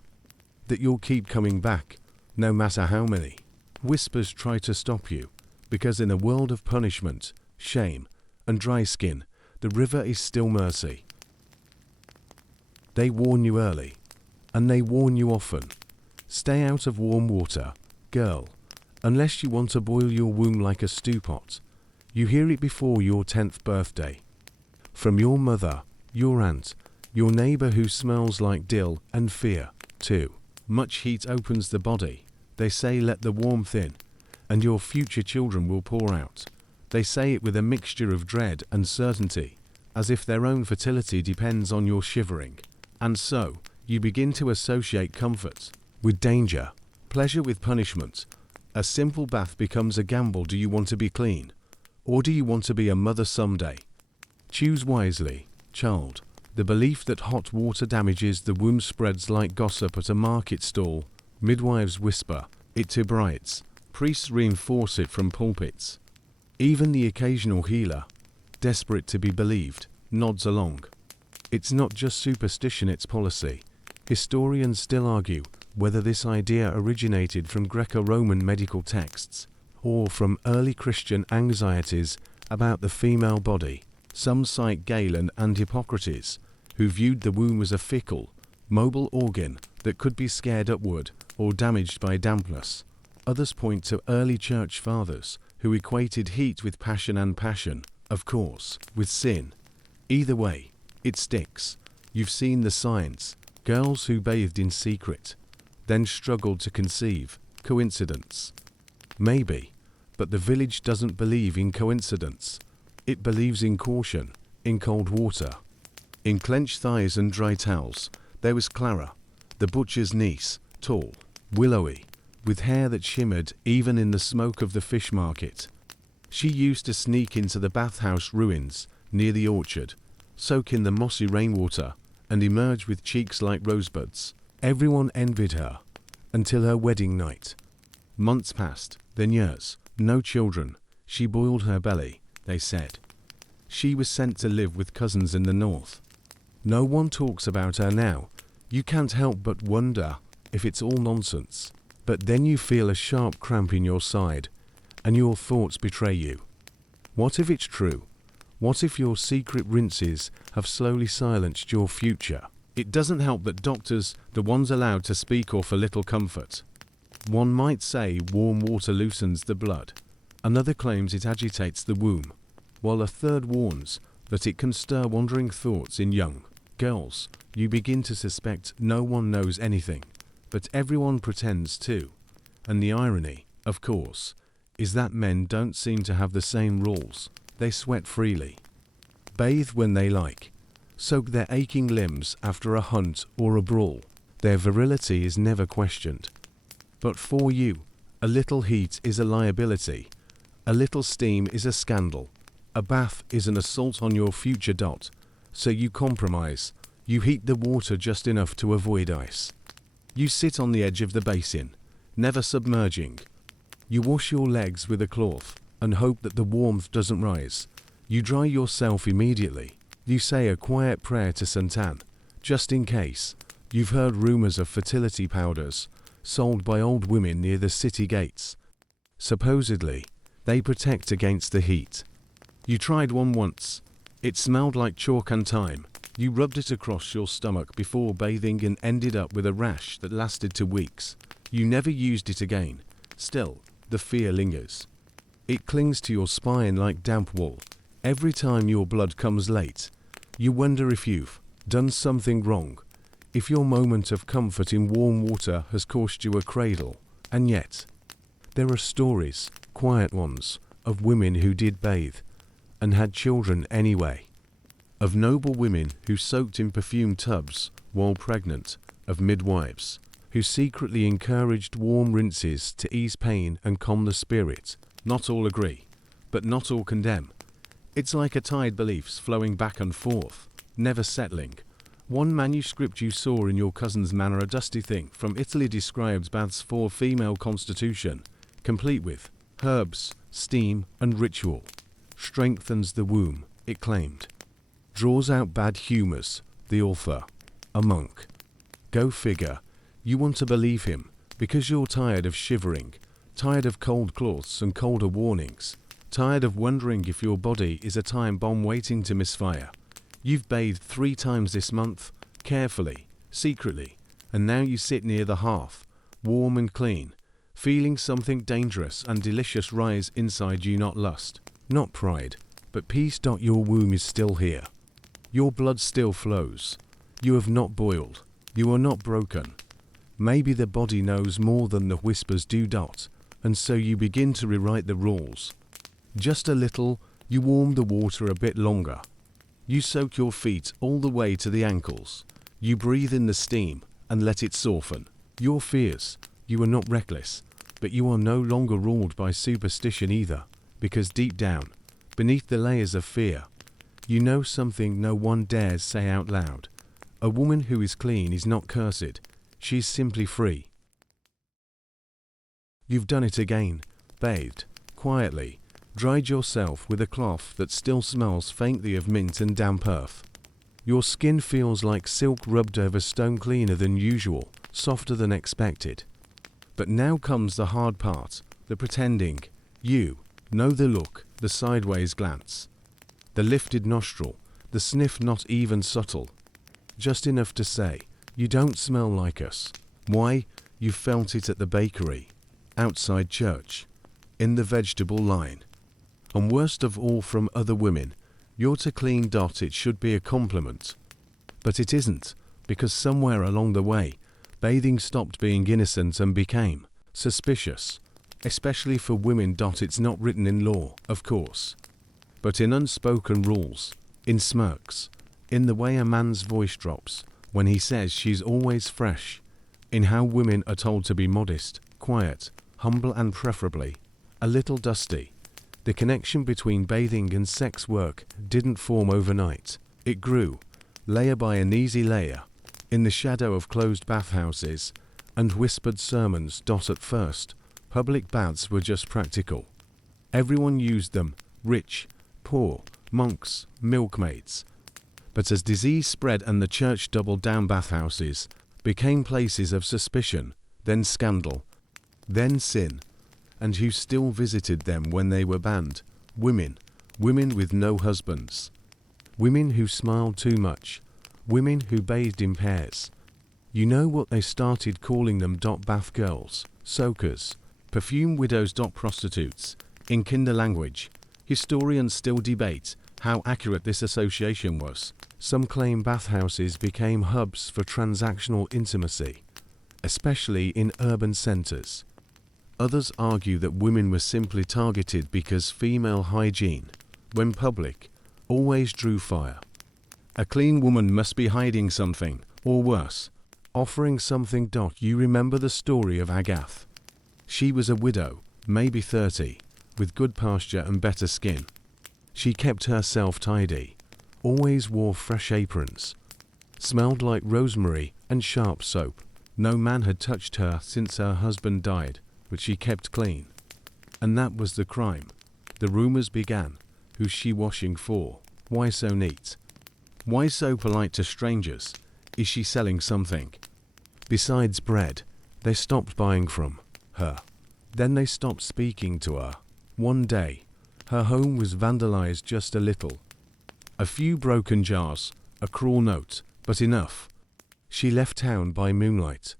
that you'll keep coming back, no matter how many whispers try to stop you, because in a world of punishment, shame, and dry skin, the river is still mercy. They warn you early, and they warn you often. Stay out of warm water, girl, unless you want to boil your womb like a stew pot. You hear it before your 10th birthday. From your mother, your aunt, your neighbor who smells like dill, and fear, too. Much heat opens the body. They say let the warmth in, and your future children will pour out. They say it with a mixture of dread and certainty, as if their own fertility depends on your shivering. And so, you begin to associate comfort with danger, pleasure with punishment. A simple bath becomes a gamble. Do you want to be clean? Or do you want to be a mother someday? Choose wisely, child. The belief that hot water damages the womb spreads like gossip at a market stall. Midwives whisper it to brides. Priests reinforce it from pulpits. Even the occasional healer, desperate to be believed, nods along. It's not just superstition, it's policy. Historians still argue whether this idea originated from Greco-Roman medical texts or from early Christian anxieties about the female body. Some cite Galen and Hippocrates, who viewed the womb as a fickle, mobile organ that could be scared upward or damaged by dampness. Others point to early church fathers who equated heat with passion and passion, of course, with sin. Either way, it sticks. You've seen the signs. Girls who bathed in secret, then struggled to conceive. Coincidence? Maybe, but the village doesn't believe in coincidence. It believes in caution, in cold water, in clenched thighs and dry towels. There was Clara, the butcher's niece, tall, willowy, with hair that shimmered even in the smoke of the fish market. She used to sneak into the bathhouse ruins near the orchard, soak in the mossy rainwater, and emerge with cheeks like rosebuds. Everyone envied her, until her wedding night. Months passed, then years, no children. She boiled her belly, they said. She was sent to live with cousins in the north. No one talks about her now. You can't help but wonder if it's all nonsense. But then you feel a sharp cramp in your side, and your thoughts betray you. What if it's true? What if your secret rinses have slowly silenced your future? It doesn't help that doctors, the ones allowed to speak, offer little comfort. One might say warm water loosens the blood. Another claims it agitates the womb, while a third warns that it can stir wandering thoughts in young girls. You begin to suspect no one knows anything, but everyone pretends to. And the irony, of course, is that men don't seem to have the same rules. They sweat freely, bathe when they like, soak their aching limbs after a hunt or a brawl. Their virility is never questioned. But for you, a little heat is a liability. A little steam is a scandal. A bath is an assault on your future. So you compromise. You heat the water just enough to avoid ice. You sit on the edge of the basin, never submerging. You wash your legs with a cloth and hope that the warmth doesn't rise. You dry yourself immediately. You say a quiet prayer to St. Anne, just in case. You've heard rumors of fertility powders sold by old women near the city gates. Supposedly, they protect against the heat. You tried one once. It smelled like chalk and thyme. You rubbed it across your stomach before bathing and ended up with a rash that lasted 2 weeks. You never used it again. Still, the fear lingers. It clings to your spine like damp wool. Every time your blood comes late, you wonder if you've done something wrong, if your moment of comfort in warm water has cost you a cradle. And yet, there are stories, quiet ones, of women who did bathe and had children anyway. Of noble women who soaked in perfume tubs while pregnant, of midwives who secretly encouraged warm rinses to ease pain and calm the spirit. Not all agree, but not all condemn. It's like a tide, beliefs flowing back and forth, never settling. One manuscript you saw in your cousin's manor, a dusty thing from Italy, describes baths for female constitution, complete with herbs, steam, and ritual. Strengthens the womb, it claimed. Draws out bad humors, the author. A monk. Go figure. You want to believe him, because you're tired of shivering, tired of cold cloths and colder warnings, tired of wondering if your body is a time bomb waiting to misfire. You've bathed 3 times this month, carefully, secretly, and now you sit near the hearth, warm and clean, feeling something dangerous and delicious rise inside you, not lust, not pride, but peace. Your womb is still here. Your blood still flows. You have not boiled. You are not broken. Maybe the body knows more than the whispers do. And so you begin to rewrite the rules. Just a little, you warm the water a bit longer. You soak your feet all the way to the ankles. You breathe in the steam and let it soften. Your fears. You are not reckless, but you are no longer ruled by superstition either, because deep down, beneath the layers of fear, you know something no one dares say out loud. A woman who is clean is not cursed. She's simply free. You've done it again. Bathed, quietly, dried yourself with a cloth that still smells faintly of mint and damp earth. Your skin feels like silk rubbed over stone, cleaner than usual, softer than expected. But now comes the hard part, the pretending. You know the look, the sideways glance, the lifted nostril, the sniff, not even subtle. Just enough to say, you don't smell like us. Why? You felt it at the bakery, outside church, in the vegetable line. And worst of all, from other women. You're to clean. It should be a compliment. But it isn't, because somewhere along the way, bathing stopped being innocent and became suspicious. Especially for women. It's not written in law, of course, but in unspoken rules, in smirks, in the way a man's voice drops when he says she's always fresh, in how women are told to be modest, quiet, humble, and preferably a little dusty. The connection between bathing and sex work didn't form overnight. It grew, layer by an easy layer, in the shadow of closed bathhouses and whispered sermons. At first, public baths were just practical. Everyone used them, rich, poor, monks, milkmaids. But as disease spread and the church doubled down, bathhouses became places of suspicion, then scandal, then sin. And who still visited them when they were banned? Women with no husbands. Women who smiled too much. Women who bathed in pairs. You know what they started calling them? Bath girls, soakers, perfume widows. Prostitutes. In kinder language, historians still debate how accurate this association was. Some claim bathhouses became hubs for transactional intimacy, especially in urban centers. Others argue that women were simply targeted because female hygiene, when public, always drew fire. A clean woman must be hiding something, or worse, offering something. You remember the story of Agatha. She was a widow, maybe 30, with good pasture and better skin. She kept herself tidy, always wore fresh aprons, smelled like rosemary and sharp soap. No man had touched her since her husband died, but she kept clean. And that was the crime. The rumors began. Who's she washing for? Why so neat? Why so polite to strangers? Is she selling something? Besides bread, they stopped buying from her. Then they stopped speaking to her. One day, her home was vandalized just a little. A few broken jars, a cruel note, but enough. She left town by moonlight.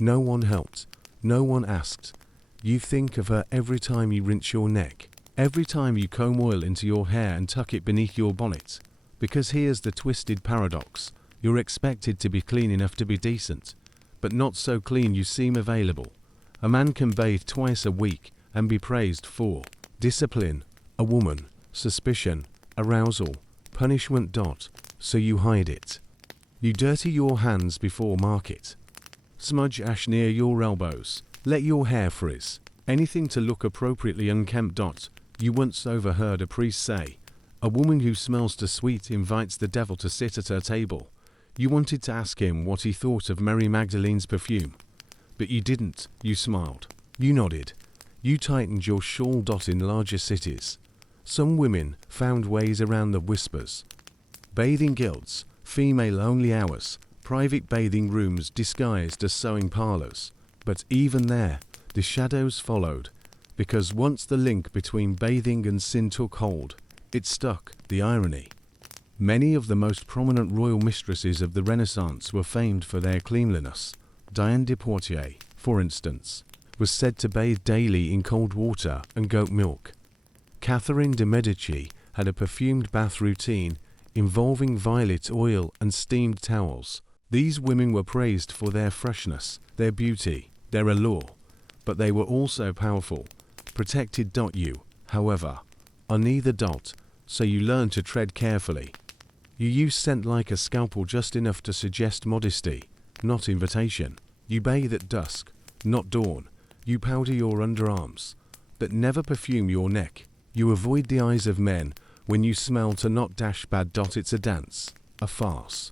No one helped. No one asked. You think of her every time you rinse your neck, every time you comb oil into your hair and tuck it beneath your bonnet. Because here's the twisted paradox. You're expected to be clean enough to be decent, but not so clean you seem available. A man can bathe twice a week and be praised for discipline. A woman, suspicion, arousal, punishment. So you hide it. You dirty your hands before market. Smudge ash near your elbows. Let your hair frizz. Anything to look appropriately unkempt. You once overheard a priest say, "A woman who smells too sweet invites the devil to sit at her table." You wanted to ask him what he thought of Mary Magdalene's perfume. But you didn't, you smiled. You nodded. You tightened your shawl. In larger cities, some women found ways around the whispers. Bathing guilds, female-only hours, private bathing rooms disguised as sewing parlors. But even there, the shadows followed, because once the link between bathing and sin took hold, it stuck. The irony. Many of the most prominent royal mistresses of the Renaissance were famed for their cleanliness. Diane de Poitiers, for instance, was said to bathe daily in cold water and goat milk. Catherine de Medici had a perfumed bath routine involving violet oil and steamed towels. These women were praised for their freshness, their beauty, their allure, but they were also powerful. Protected. You, however, are neither. So you learn to tread carefully. You use scent like a scalpel, just enough to suggest modesty, not invitation. You bathe at dusk, not dawn. You powder your underarms, but never perfume your neck. You avoid the eyes of men when you smell to not dash bad. It's a dance, a farce,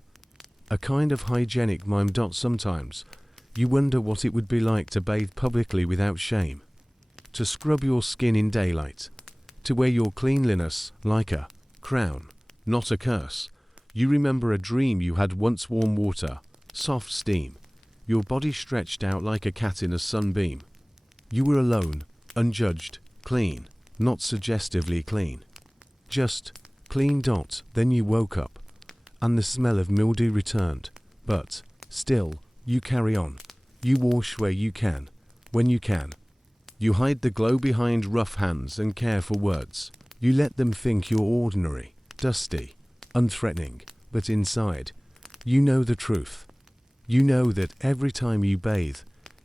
a kind of hygienic mime. Sometimes you wonder what it would be like to bathe publicly without shame, to scrub your skin in daylight, to wear your cleanliness like a crown, not a curse. You remember a dream you had once: warm water, soft steam, your body stretched out like a cat in a sunbeam. You were alone, unjudged, clean, not suggestively clean. Just clean. Then you woke up, and the smell of mildew returned. But still, you carry on. You wash where you can, when you can. You hide the glow behind rough hands and careful words. You let them think you're ordinary, dusty, unthreatening, but inside, you know the truth. You know that every time you bathe,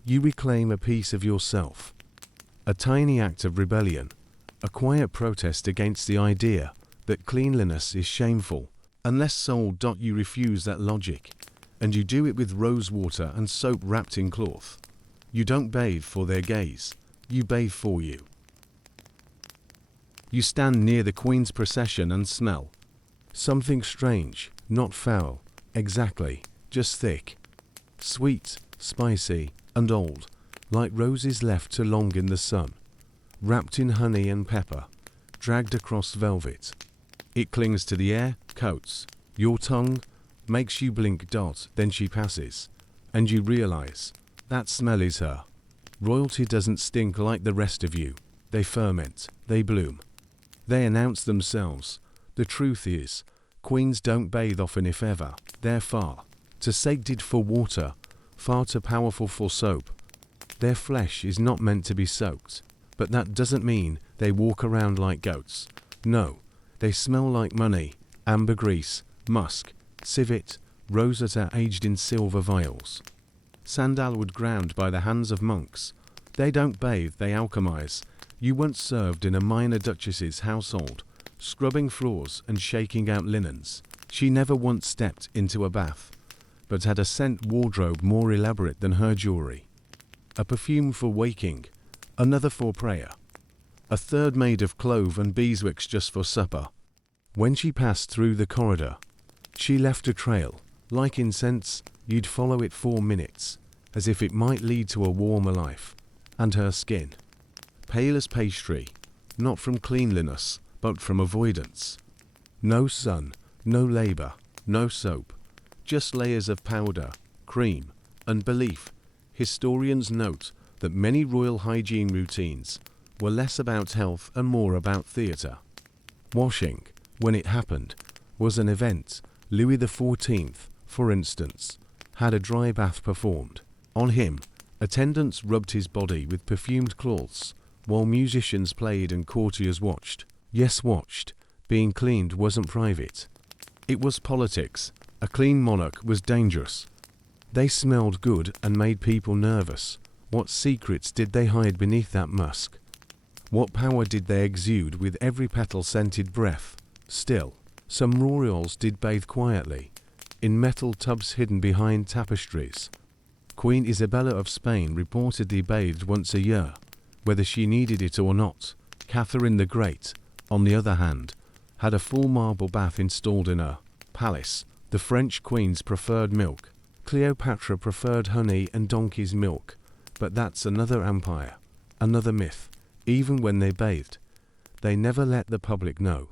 you reclaim a piece of yourself. A tiny act of rebellion, a quiet protest against the idea that cleanliness is shameful. Unless sold. You refuse that logic, and you do it with rose water and soap wrapped in cloth. You don't bathe for their gaze. You bathe for you. You stand near the Queen's procession and smell something strange, not foul, exactly, just thick, sweet, spicy, and old, like roses left too long in the sun, wrapped in honey and pepper, dragged across velvet. It clings to the air, coats your tongue, makes you blink. Then she passes, and you realize that smell is her. Royalty doesn't stink like the rest of you. They ferment, they bloom, they announce themselves. The truth is, queens don't bathe often, if ever. They're far too sacred for water, far too powerful for soap. Their flesh is not meant to be soaked, but that doesn't mean they walk around like goats. No, they smell like money, ambergris, musk, civet, rosetta aged in silver vials, sandalwood ground by the hands of monks. They don't bathe, they alchemize. You once served in a minor duchess's household, scrubbing floors and shaking out linens. She never once stepped into a bath, but had a scent wardrobe more elaborate than her jewelry. A perfume for waking, another for prayer, a third made of clove and beeswax just for supper. When she passed through the corridor, she left a trail. Like incense, you'd follow it 4 minutes, as if it might lead to a warmer life. And her skin, pale as pastry, not from cleanliness, but from avoidance. No sun, no labor, no soap, just layers of powder, cream, and belief. Historians note that many royal hygiene routines were less about health and more about theatre. Washing, when it happened, was an event. Louis XIV, for instance, had a dry bath performed on him. Attendants rubbed his body with perfumed cloths, while musicians played and courtiers watched. Yes, watched. Being cleaned wasn't private. It was politics. A clean monarch was dangerous. They smelled good and made people nervous. What secrets did they hide beneath that musk? What power did they exude with every petal-scented breath? Still, some royals did bathe quietly, in metal tubs hidden behind tapestries. Queen Isabella of Spain reportedly bathed once a year, whether she needed it or not. Catherine the Great, on the other hand, had a full marble bath installed in her palace The French queens preferred milk. Cleopatra preferred honey and donkey's milk. But that's another empire, another myth. Even when they bathed, they never let the public know.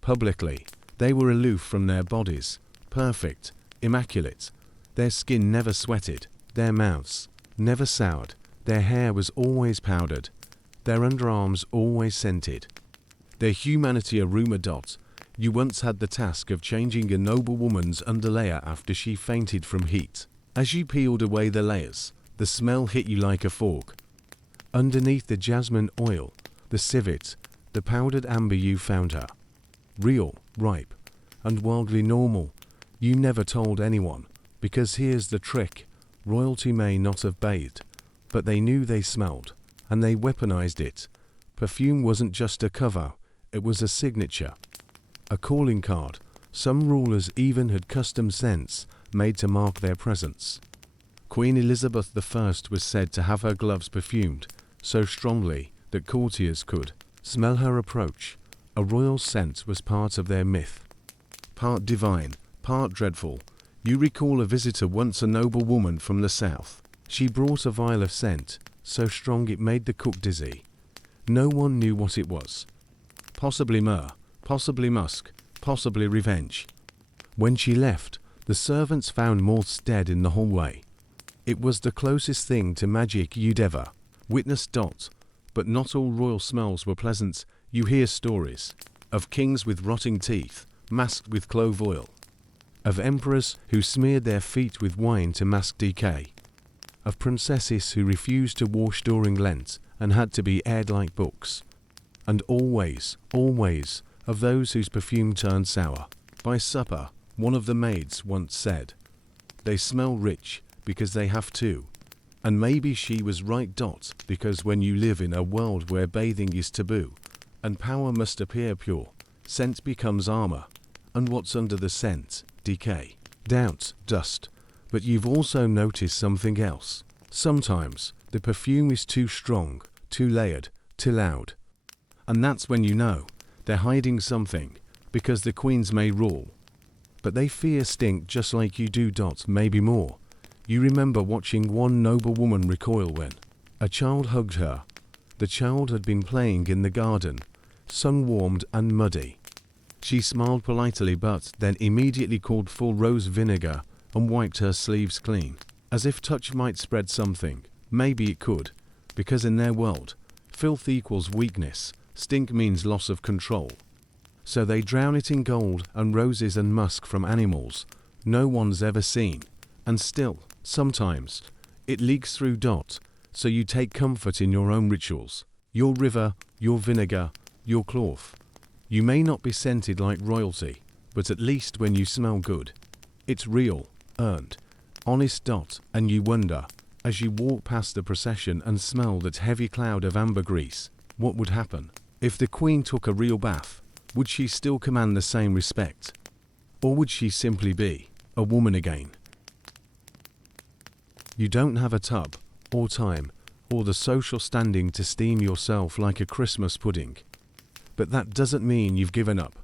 Publicly, they were aloof from their bodies, perfect, immaculate. Their skin never sweated, their mouths never soured, their hair was always powdered, their underarms always scented. Their humanity a rumor. You once had the task of changing a noble woman's underlayer after she fainted from heat. As you peeled away the layers, the smell hit you like a fork. Underneath the jasmine oil, the civet, the powdered amber, you found her. Real, ripe, and wildly normal. You never told anyone, because here's the trick. Royalty may not have bathed, but they knew they smelled, and they weaponized it. Perfume wasn't just a cover, it was a signature, a calling card. Some rulers even had custom scents made to mark their presence. Queen Elizabeth I was said to have her gloves perfumed so strongly that courtiers could smell her approach. A royal scent was part of their myth. Part divine, part dreadful. You recall a visitor once, a noble woman from the south. She brought a vial of scent, so strong it made the cook dizzy. No one knew what it was. Possibly myrrh, possibly musk, possibly revenge. When she left, the servants found moths dead in the hallway. It was the closest thing to magic you'd ever witnessed. But not all royal smells were pleasant. You hear stories of kings with rotting teeth, masked with clove oil, of emperors who smeared their feet with wine to mask decay, of princesses who refused to wash during Lent and had to be aired like books, and always, always, of those whose perfume turned sour. By supper, one of the maids once said, "They smell rich because they have to." And maybe she was right. Because when you live in a world where bathing is taboo, and power must appear pure, scent becomes armor. And what's under the scent? Decay, doubt, dust. But you've also noticed something else. Sometimes the perfume is too strong, too layered, too loud. And that's when you know they're hiding something, because the queens may rule, but they fear stink just like you do. Maybe more. You remember watching one noble woman recoil when a child hugged her. The child had been playing in the garden, sun-warmed and muddy. She smiled politely but then immediately called for rose vinegar and wiped her sleeves clean, as if touch might spread something. Maybe it could, because in their world, filth equals weakness, stink means loss of control. So they drown it in gold and roses and musk from animals no one's ever seen. And still, sometimes, it leaks through. So you take comfort in your own rituals, your river, your vinegar, your cloth. You may not be scented like royalty, but at least when you smell good, it's real, earned, honest. And you wonder, as you walk past the procession and smell that heavy cloud of ambergris, what would happen? If the queen took a real bath, would she still command the same respect? Or would she simply be a woman again? You don't have a tub, or time, or the social standing to steam yourself like a Christmas pudding. But that doesn't mean you've given up.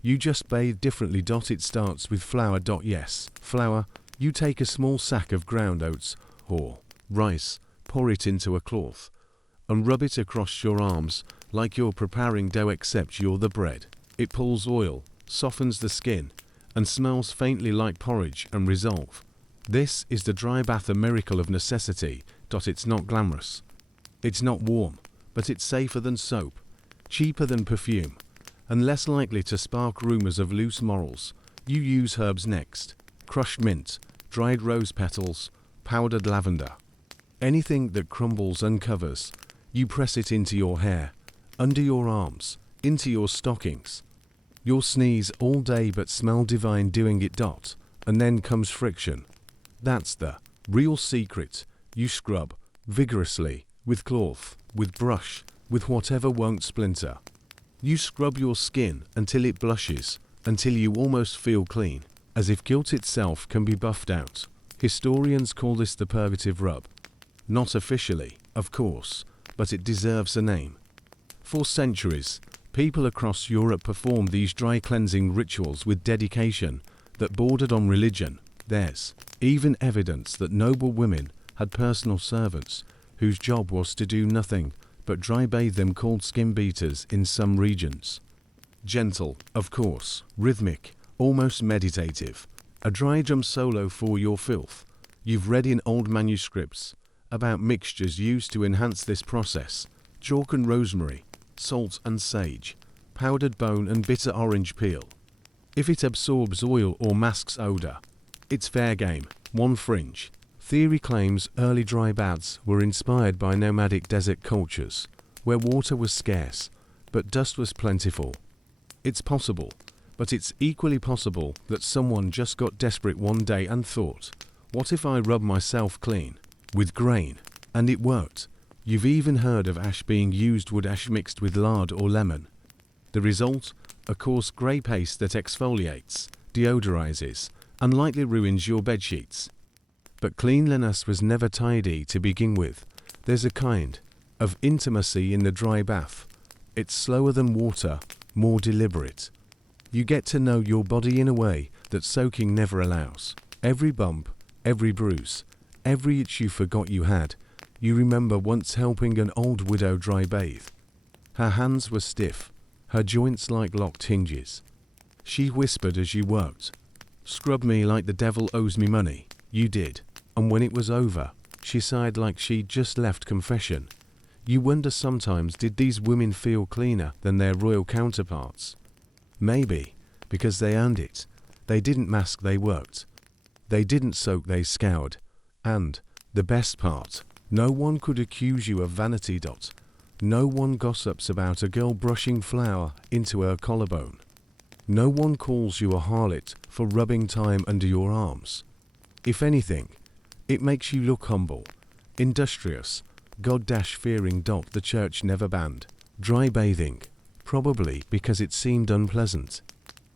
You just bathe differently. It starts with flour. Yes, flour. You take a small sack of ground oats or rice, pour it into a cloth, and rub it across your arms like you're preparing dough, except you're the bread. It pulls oil, softens the skin, and smells faintly like porridge and resolve. This is the dry bath, a miracle of necessity. It's not glamorous. It's not warm, but it's safer than soap, cheaper than perfume, and less likely to spark rumors of loose morals. You use herbs next. Crushed mint, dried rose petals, powdered lavender. Anything that crumbles and covers. You press it into your hair, under your arms, into your stockings. You'll sneeze all day but smell divine doing it. And then comes friction. That's the real secret. You scrub vigorously, with cloth, with brush, with whatever won't splinter. You scrub your skin until it blushes, until you almost feel clean, as if guilt itself can be buffed out. Historians call this the purgative rub. Not officially, of course, but it deserves a name. For centuries, people across Europe performed these dry cleansing rituals with dedication, that bordered on religion. There's even evidence that noble women had personal servants whose job was to do nothing but dry bathe them, called skin beaters in some regions. Gentle, of course, rhythmic, almost meditative. A dry drum solo for your filth. You've read in old manuscripts about mixtures used to enhance this process: chalk and rosemary, salt and sage, powdered bone and bitter orange peel. If it absorbs oil or masks odor, it's fair game. One fringe theory claims early dry baths were inspired by nomadic desert cultures, where water was scarce, but dust was plentiful. It's possible, but it's equally possible that someone just got desperate one day and thought, what if I rub myself clean with grain? And it worked. You've even heard of ash being used, wood ash mixed with lard or lemon. The result? A coarse grey paste that exfoliates, deodorizes, and lightly ruins your bedsheets. But cleanliness was never tidy to begin with. There's a kind of intimacy in the dry bath. It's slower than water, more deliberate. You get to know your body in a way that soaking never allows. Every bump, every bruise, every itch you forgot you had, you remember once helping an old widow dry bathe. Her hands were stiff, her joints like locked hinges. She whispered as you worked, "Scrub me like the devil owes me money." You did, and when it was over, she sighed like she'd just left confession. You wonder sometimes, did these women feel cleaner than their royal counterparts? Maybe, because they earned it. They didn't mask, they worked. They didn't soak, they scoured. And, the best part, no one could accuse you of vanity. No one gossips about a girl brushing flour into her collarbone. No one calls you a harlot for rubbing thyme under your arms. If anything, it makes you look humble, industrious, God-fearing. The church never banned dry bathing, probably because it seemed unpleasant.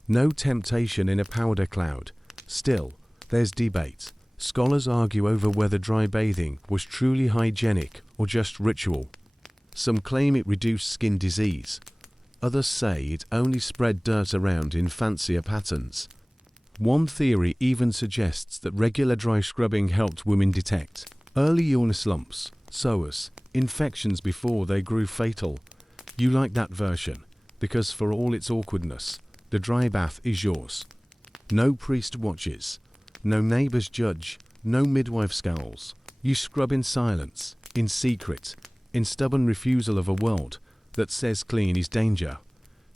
No temptation in a powder cloud. Still, there's debate. Scholars argue over whether dry bathing was truly hygienic or just ritual. Some claim it reduced skin disease. Others say it only spread dirt around in fancier patterns. One theory even suggests that regular dry scrubbing helped women detect early illness, lumps, sores, infections before they grew fatal. You like that version, because for all its awkwardness, the dry bath is yours. No priest watches, no neighbors judge, no midwife scowls. You scrub in silence, in secret, in stubborn refusal of a world that says clean is danger.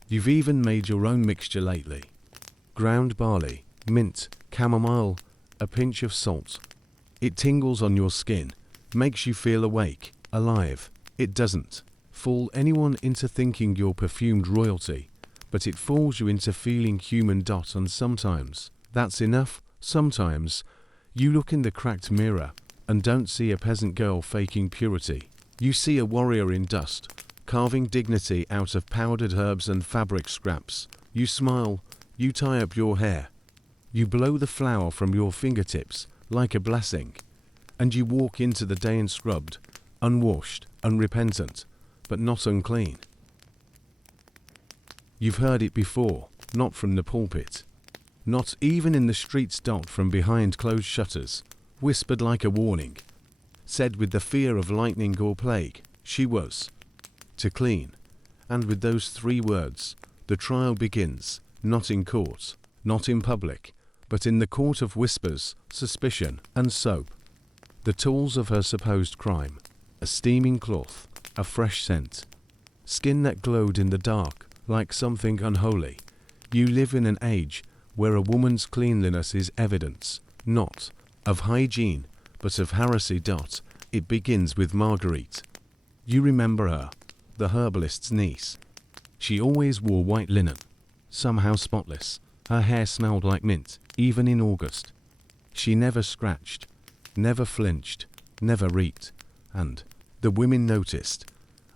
You've even made your own mixture lately. Ground barley, mint, chamomile, a pinch of salt. It tingles on your skin, makes you feel awake, alive. It doesn't fool anyone into thinking you're perfumed royalty, but it fools you into feeling human. And sometimes that's enough. Sometimes you look in the cracked mirror and don't see a peasant girl faking purity. You see a warrior in dust, carving dignity out of powdered herbs and fabric scraps. You smile, you tie up your hair, you blow the flour from your fingertips like a blessing, and you walk into the day unscrubbed, unwashed, unrepentant, but not unclean. You've heard it before, not from the pulpit, not even in the streets. From behind closed shutters, whispered like a warning, said with the fear of lightning or plague. She was to clean, and with those 3 words, the trial begins, not in court, not in public, but in the court of whispers, suspicion, and soap. The tools of her supposed crime: a steaming cloth, a fresh scent, skin that glowed in the dark like something unholy. You live in an age where a woman's cleanliness is evidence, not of hygiene, but of heresy. It begins with Marguerite. You remember her, the herbalist's niece. She always wore white linen, somehow spotless. Her hair smelled like mint, even in August. She never scratched, never flinched, never reeked. And the women noticed,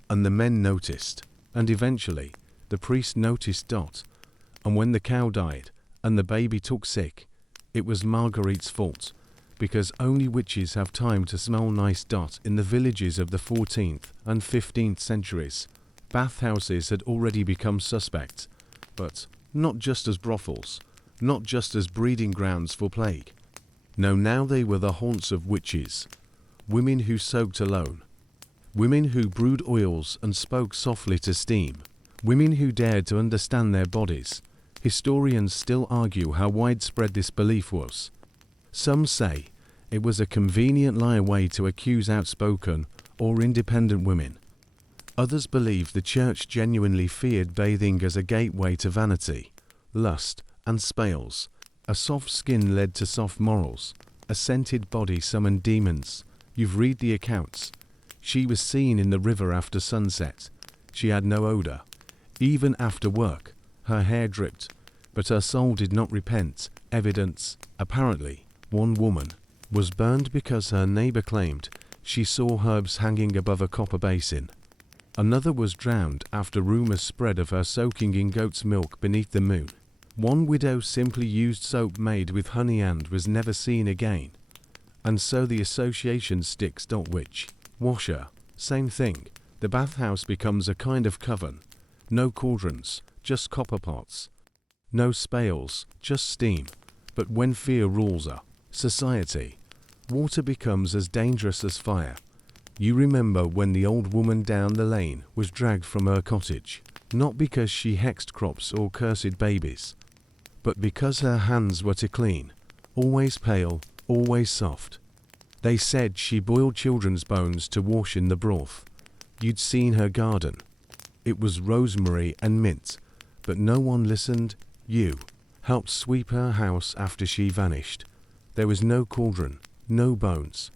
and the men noticed, and eventually the priest noticed. And when the cow died and the baby took sick, it was Marguerite's fault, because only witches have time to smell nice. In the villages of the 14th and 15th centuries, bathhouses had already become suspect, but not just as brothels, not just as breeding grounds for plague. No, now they were the haunts of witches, women who soaked alone, women who brewed oils and spoke softly to steam, women who dared to understand their bodies. Historians still argue how widespread this belief was. Some say it was a convenient lie-away to accuse outspoken or independent women. Others believe the church genuinely feared bathing as a gateway to vanity, lust, and spales. A soft skin led to soft morals. A scented body summoned demons. You've read the accounts. She was seen in the river after sunset. She had no odor. Even after work, her hair dripped, but her soul did not repent. Evidence, apparently, one woman was burned because her neighbor claimed she saw herbs hanging above a copper basin. Another was drowned after rumors spread of her soaking in goat's milk beneath the moon. One widow simply used soap made with honey and was never seen again. And so the association sticks. Witch, washer, same thing. The bathhouse becomes a kind of coven. No cauldrons, just copper pots. No spales, just steam. But when fear rules a society, water becomes as dangerous as fire. You remember when the old woman down the lane was dragged from her cottage, not because she hexed crops or cursed babies, but because her hands were to clean, always pale, always soft. They said she boiled children's bones to wash in the broth. You'd seen her garden. It was rosemary and mint, but no one listened. You helped sweep her house after she vanished. There was no cauldron, no bones,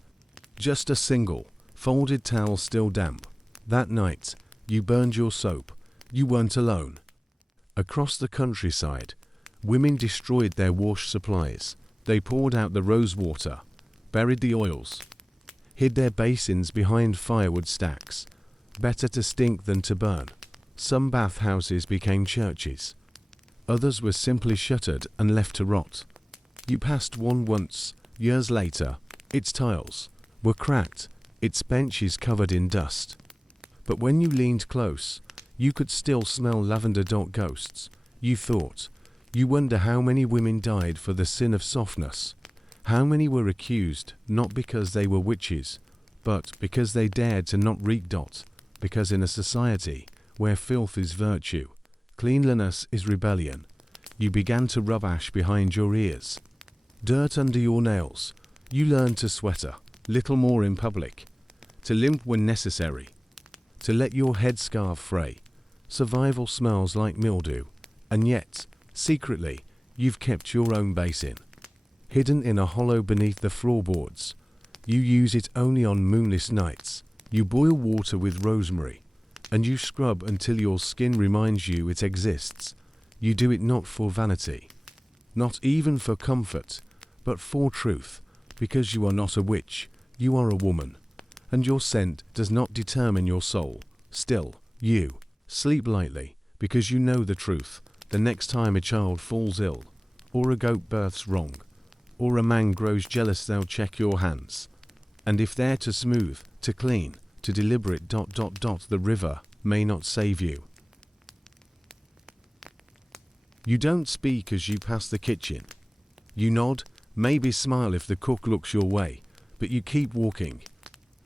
just a single, folded towel still damp. That night, you burned your soap. You weren't alone. Across the countryside, women destroyed their wash supplies. They poured out the rose water, buried the oils, hid their basins behind firewood stacks. Better to stink than to burn. Some bathhouses became churches. Others were simply shuttered and left to rot. You passed one once. Years later, its tiles were cracked, its benches covered in dust. But when you leaned close, you could still smell lavender. Ghosts, you thought. You wonder how many women died for the sin of softness. How many were accused, not because they were witches, but because they dared to not reek. Because in a society where filth is virtue, cleanliness is rebellion, you began to rub ash behind your ears, dirt under your nails. You learned to sweat a little more in public, to limp when necessary, to let your headscarf fray. Survival smells like mildew, and yet, secretly, you've kept your own basin, hidden in a hollow beneath the floorboards. You use it only on moonless nights. You boil water with rosemary, and you scrub until your skin reminds you it exists. You do it not for vanity, not even for comfort, but for truth, because you are not a witch, you are a woman, and your scent does not determine your soul. Still, you sleep lightly, because you know the truth. The next time a child falls ill, or a goat births wrong, or a man grows jealous, they'll check your hands. And if they're too smooth, to clean, to deliberate. The river may not save you. You don't speak as you pass the kitchen. You nod, maybe smile if the cook looks your way, but you keep walking.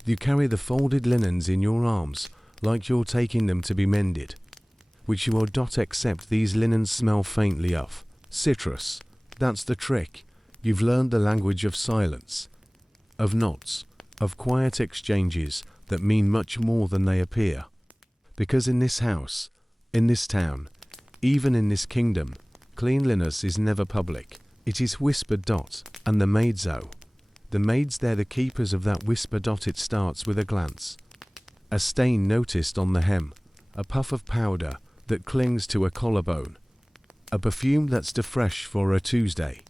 You carry the folded linens in your arms like you're taking them to be mended, which you are. Except these linens smell faintly of citrus. That's the trick. You've learned the language of silence, of nods, of quiet exchanges that mean much more than they appear. Because in this house, in this town, even in this kingdom, cleanliness is never public. It is whispered. And the maids, the maids, they're the keepers of that whisper. It starts with a glance, a stain noticed on the hem, a puff of powder that clings to a collarbone, a perfume that's too fresh for a Tuesday.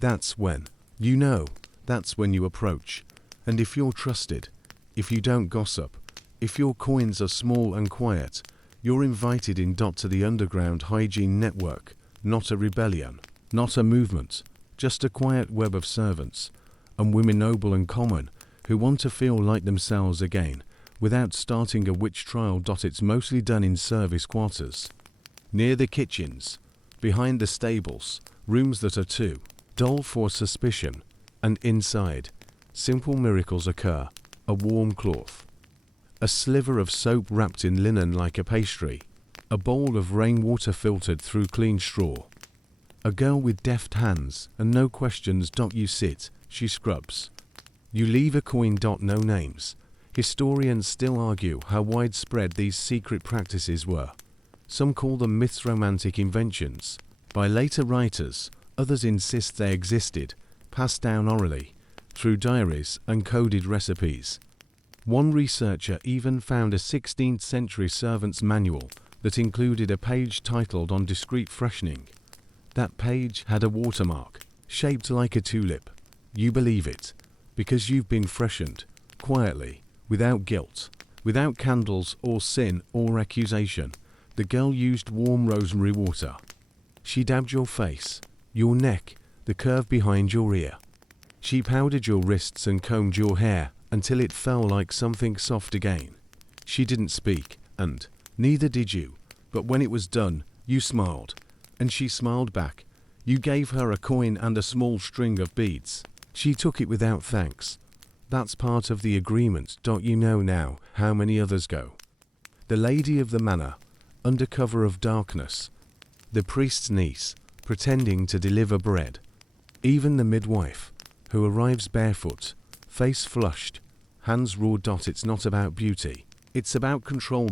That's when, you know, that's when you approach. And if you're trusted, if you don't gossip, if your coins are small and quiet, you're invited in. To the underground hygiene network, not a rebellion, not a movement, just a quiet web of servants and women noble and common who want to feel like themselves again without starting a witch trial. It's mostly done in service quarters, near the kitchens, behind the stables, rooms that are too dull for suspicion, and inside, simple miracles occur. A warm cloth, a sliver of soap wrapped in linen like a pastry, a bowl of rainwater filtered through clean straw. A girl with deft hands, and no questions. You sit, she scrubs. You leave a coin. No names. Historians still argue how widespread these secret practices were. Some call them myths, romantic inventions by later writers. Others insist they existed, passed down orally, through diaries and coded recipes. One researcher even found a 16th century servant's manual that included a page titled On Discreet Freshening. That page had a watermark, shaped like a tulip. You believe it, because you've been freshened, quietly, without guilt, without candles or sin or accusation. The girl used warm rosemary water. She dabbed your face, your neck, the curve behind your ear. She powdered your wrists and combed your hair until it felt like something soft again. She didn't speak, and neither did you, but when it was done, you smiled, and she smiled back. You gave her a coin and a small string of beads. She took it without thanks. That's part of the agreement. You know now how many others go? The lady of the manor, under cover of darkness. The priest's niece, pretending to deliver bread. Even the midwife, who arrives barefoot, face flushed, hands raw. It's not about beauty, it's about control.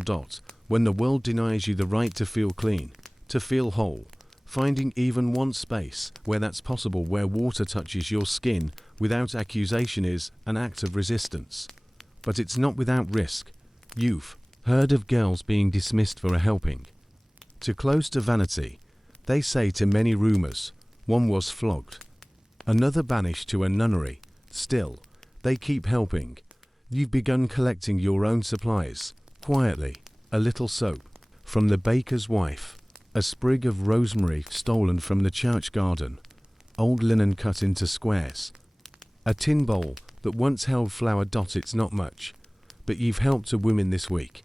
When the world denies you the right to feel clean, to feel whole, finding even one space where that's possible, where water touches your skin without accusation, is an act of resistance. But it's not without risk. You've heard of girls being dismissed for a helping. Too close to vanity, they say. To many rumors, one was flogged, another banished to a nunnery. Still, they keep helping. You've begun collecting your own supplies, quietly. A little soap from the baker's wife, a sprig of rosemary stolen from the church garden, old linen cut into squares, a tin bowl that once held flour. It's not much, but you've helped a woman this week.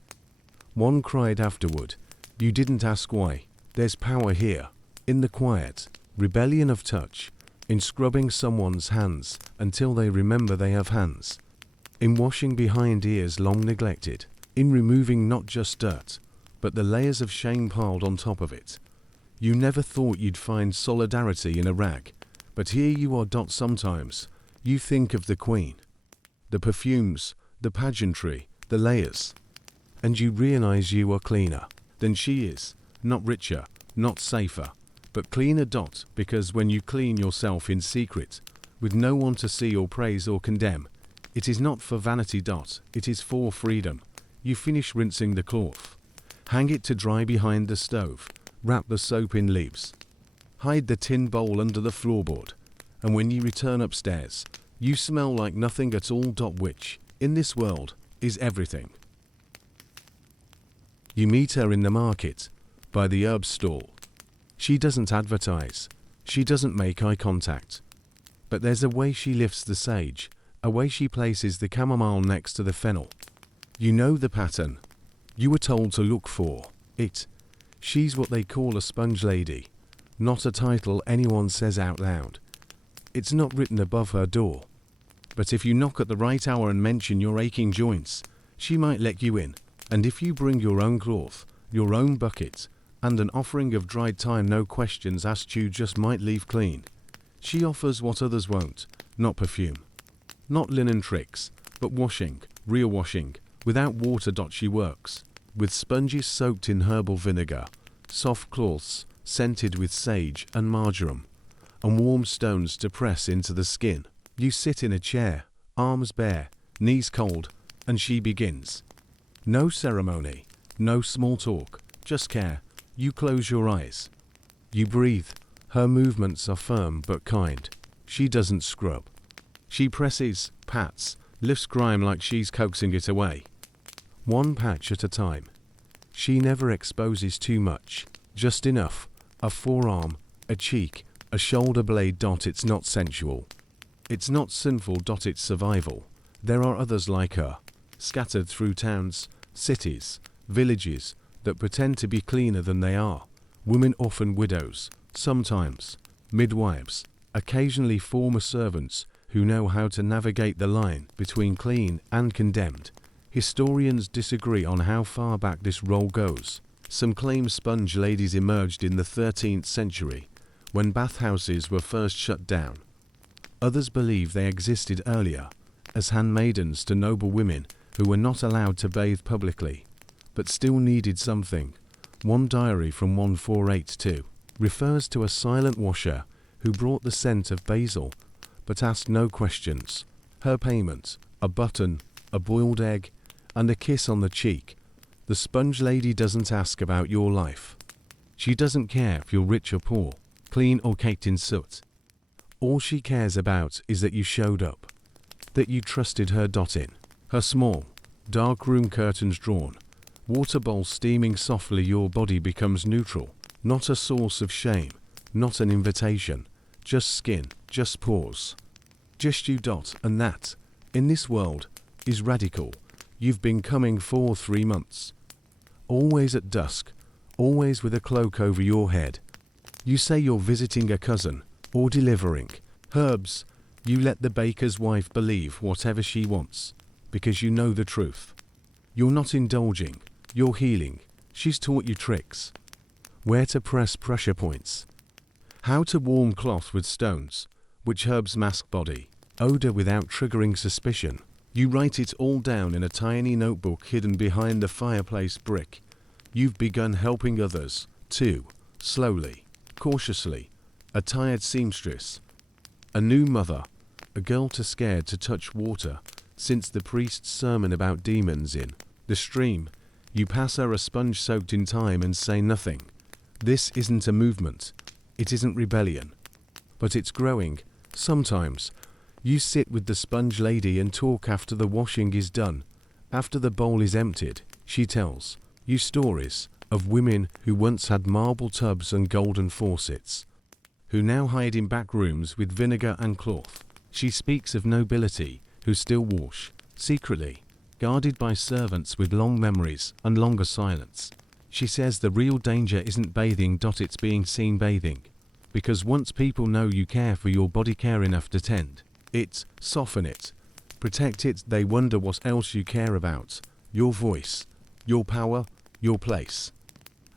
One cried afterward, you didn't ask why. There's power here, in the quiet, rebellion of touch, in scrubbing someone's hands until they remember they have hands, in washing behind ears long neglected, in removing not just dirt, but the layers of shame piled on top of it. You never thought you'd find solidarity in a rag, but here you are. Sometimes you think of the queen, the perfumes, the pageantry, the layers, and you realize you are cleaner than she is, not richer, not safer, but cleaner. Because when you clean yourself in secret, with no one to see or praise or condemn, it is not for vanity. It is for freedom. You finish rinsing the cloth, hang it to dry behind the stove, wrap the soap in leaves, hide the tin bowl under the floorboard, and when you return upstairs, you smell like nothing at all. Which, in this world, is everything. You meet her in the market, by the herb stall. She doesn't advertise, she doesn't make eye contact. But there's a way she lifts the sage, a way she places the chamomile next to the fennel. You know the pattern. You were told to look for it. She's what they call a sponge lady, not a title anyone says out loud. It's not written above her door. But if you knock at the right hour and mention your aching joints, she might let you in. And if you bring your own cloth, your own bucket, and an offering of dried thyme, no questions asked, you just might leave clean. She offers what others won't, not perfume, not linen tricks, but washing, real washing, without water. She works with sponges soaked in herbal vinegar, soft cloths scented with sage and marjoram, and warm stones to press into the skin. You sit in a chair, arms bare, knees cold, and she begins. No ceremony, no small talk, just care. You close your eyes. You breathe. Her movements are firm but kind. She doesn't scrub. She presses, pats, lifts grime like she's coaxing it away. One patch at a time. She never exposes too much, just enough. A forearm, a cheek, a shoulder blade. It's not sensual. It's not sinful. It's survival. There are others like her, scattered through towns, cities, villages, that pretend to be cleaner than they are. Women, often widows, sometimes midwives, occasionally former servants who know how to navigate the line between clean and condemned. Historians disagree on how far back this role goes. Some claim sponge ladies emerged in the 13th century, when bathhouses were first shut down. Others believe they existed earlier, as handmaidens to noble women who were not allowed to bathe publicly, but still needed something. One diary from 1482 refers to a silent washer who brought the scent of basil, but asked no questions. Her payment, a button, a boiled egg, and a kiss on the cheek. The sponge lady doesn't ask about your life. She doesn't care if you're rich or poor, clean or caked in soot. All she cares about is that you showed up, that you trusted her. In her small, dark room, curtains drawn, water bowl steaming softly, your body becomes neutral, not a source of shame, not an invitation, just skin, just pores. Just you. And that, in this world, is radical. You've been coming for 3 months. Always at dusk, always with a cloak over your head. You say you're visiting a cousin, or delivering herbs. You let the baker's wife believe whatever she wants, because you know the truth. You're not indulging, you're healing. She's taught you tricks. Where to press pressure points. How to warm cloth with stones, which herbs mask body, odor without triggering suspicion. You write it all down in a tiny notebook hidden behind the fireplace brick. You've begun helping others, too, slowly, cautiously. A tired seamstress, a new mother, a girl too scared to touch water since the priest's sermon about demons in the stream. You pass her a sponge soaked in time and say nothing. This isn't a movement. It isn't rebellion. But it's growing. Sometimes you sit with the sponge lady and talk after the washing is done. After the bowl is emptied, she tells you stories of women who once had marble tubs and golden faucets, who now hide in back rooms with vinegar and cloth. She speaks of nobility who still wash, secretly, guarded by servants with long memories and longer silence. She says the real danger isn't bathing. It's being seen bathing. Because once people know you care for your body, care enough to tend it, soften it, protect it, they wonder what else you care about. Your voice, your power, your place.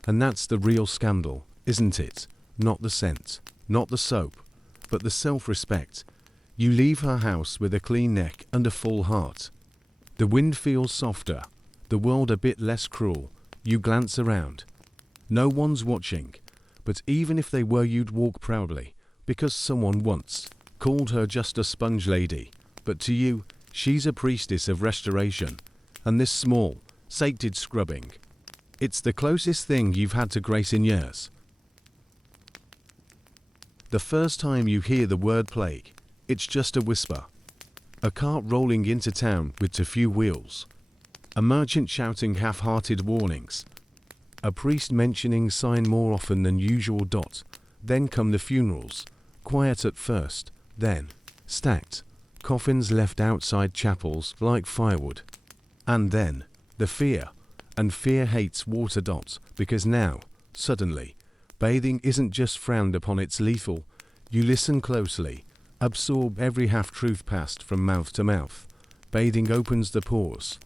And that's the real scandal, isn't it? Not the scent, not the soap, but the self-respect. You leave her house with a clean neck and a full heart. The wind feels softer, the world a bit less cruel. You glance around. No one's watching, but even if they were, you'd walk proudly, because someone once called her just a sponge lady. But to you, she's a priestess of restoration, and this small, sacred scrubbing, it's the closest thing you've had to grace in years. The first time you hear the word plague, it's just a whisper. A cart rolling into town with too few wheels. A merchant shouting half-hearted warnings. A priest mentioning sign more often than usual. Then come the funerals, quiet at first, then stacked, coffins left outside chapels like firewood. And then the fear, and fear hates water. Because now, suddenly, bathing isn't just frowned upon, it's lethal. You listen closely, absorb every half-truth passed from mouth to mouth. Bathing opens the pores.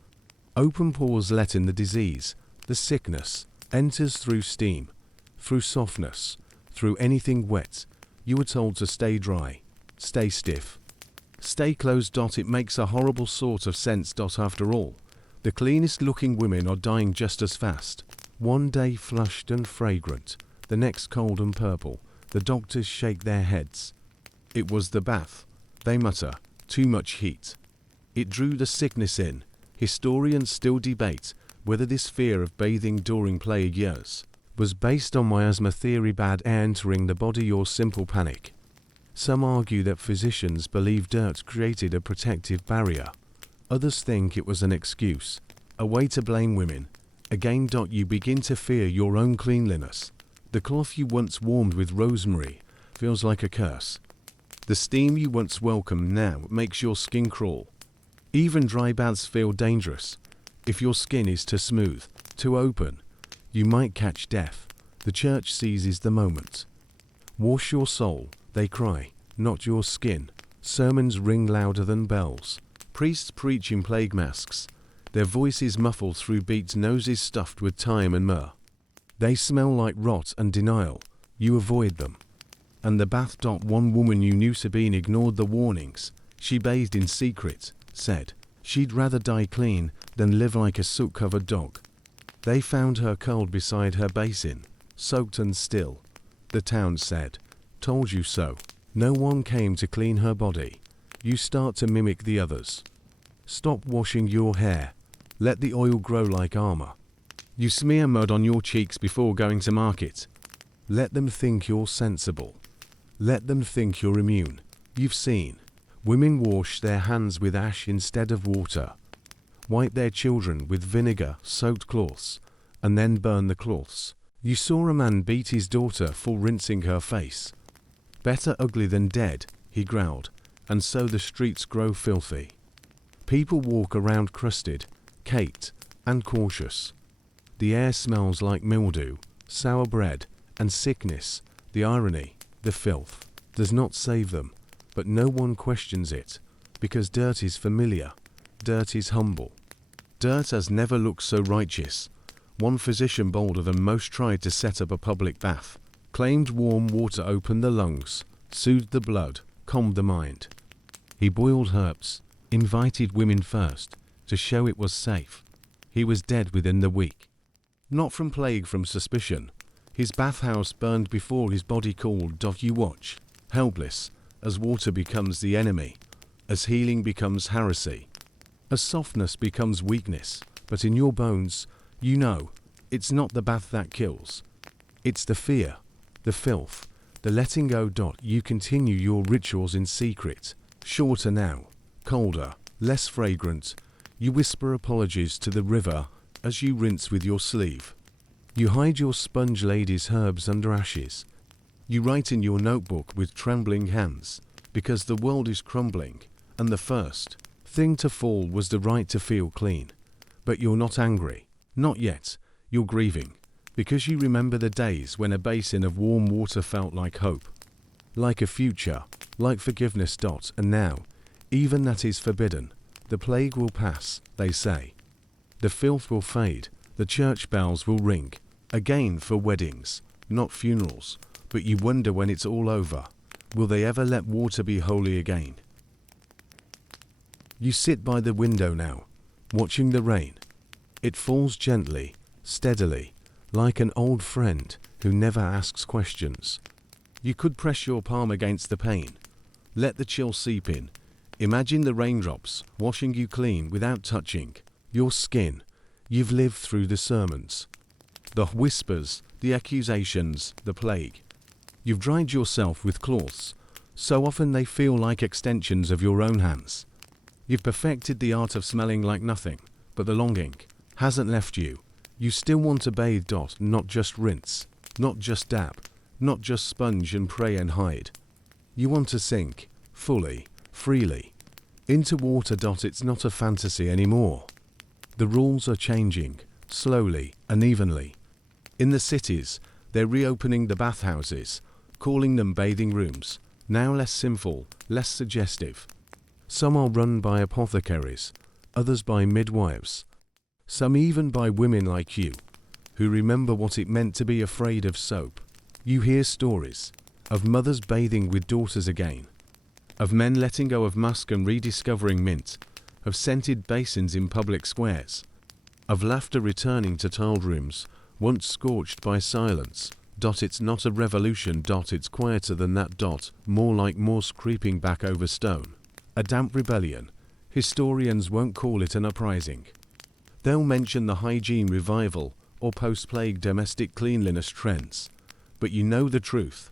Open pores let in the disease, the sickness, enters through steam, through softness, through anything wet. You are told to stay dry, stay stiff, stay closed. It makes a horrible sort of sense. After all, the cleanest looking women are dying just as fast. One day flushed and fragrant, the next cold and purple. The doctors shake their heads. It was the bath, they mutter, too much heat. It drew the sickness in. Historians still debate whether this fear of bathing during plague years was based on miasma theory, bad air entering the body, or simple panic. Some argue that physicians believe dirt created a protective barrier. Others think it was an excuse, a way to blame women. Again, you begin to fear your own cleanliness. The cloth you once warmed with rosemary feels like a curse. The steam you once welcomed now makes your skin crawl. Even dry baths feel dangerous. If your skin is too smooth, too open, you might catch death. The church seizes the moment. Wash your soul, they cry, not your skin. Sermons ring louder than bells. Priests preach in plague masks, their voices muffled through beats, noses stuffed with thyme and myrrh. They smell like rot and denial, you avoid them. And the bath. One woman you knew, Sabine, ignored the warnings. She bathed in secret, said she'd rather die clean than live like a soot-covered dog. They found her curled beside her basin, soaked and still. The town said, told you so. No one came to clean her body. You start to mimic the others. Stop washing your hair. Let the oil grow like armor. You smear mud on your cheeks before going to market. Let them think you're sensible. Let them think you're immune. You've seen women wash their hands with ash instead of water, wipe their children with vinegar-soaked cloths, and then burn the cloths. You saw a man beat his daughter for rinsing her face. Better ugly than dead, he growled, and so the streets grow filthy. People walk around crusted, caked, and cautious. The air smells like mildew, sour bread, and sickness. The irony, the filth, does not save them, but no one questions it, because dirt is familiar, dirt is humble. Dirt has never looked so righteous. One physician bolder than most tried to set up a public bath, claimed warm water opened the lungs, soothed the blood, calmed the mind. He boiled herbs, invited women first, to show it was safe. He was dead within the week. Not from plague, from suspicion. His bathhouse burned before his body cooled. You watch, helpless, as water becomes the enemy, as healing becomes heresy, as softness becomes weakness, but in your bones, you know, it's not the bath that kills. It's the fear, the filth, the letting go. You continue your rituals in secret, shorter now, colder, less fragrant. You whisper apologies to the river as you rinse with your sleeve. You hide your sponge lady's herbs under ashes. You write in your notebook with trembling hands, because the world is crumbling, and the first thing to fall was the right to feel clean. But you're not angry, not yet. You're grieving, because you remember the days when a basin of warm water felt like hope, like a future, like forgiveness. And now, even that is forbidden. The plague will pass, they say. The filth will fade, the church bells will ring, again for weddings, not funerals, but you wonder when it's all over, will they ever let water be holy again? You sit by the window now, watching the rain. It falls gently, steadily, like an old friend who never asks questions. You could press your palm against the pane, let the chill seep in. Imagine the raindrops washing you clean without touching your skin. You've lived through the sermons, the whispers, the accusations, the plague. You've dried yourself with cloths, so often they feel like extensions of your own hands. You've perfected the art of smelling like nothing, but the longing hasn't left you. You still want to bathe. Not just rinse, not just dab, not just sponge and pray and hide. You want to sink, fully, freely, into water. It's not a fantasy anymore. The rules are changing, slowly, unevenly. In the cities, they're reopening the bathhouses, calling them bathing rooms, now less sinful, less suggestive. Some are run by apothecaries, others by midwives, some even by women like you, who remember what it meant to be afraid of soap. You hear stories of mothers bathing with daughters again, of men letting go of musk and rediscovering mint, of scented basins in public squares, of laughter returning to tiled rooms, once scorched by silence. It's not a revolution. It's quieter than that. More like Morse creeping back over stone. A damp rebellion. Historians won't call it an uprising. They'll mention the hygiene revival or post-plague domestic cleanliness trends. But you know the truth.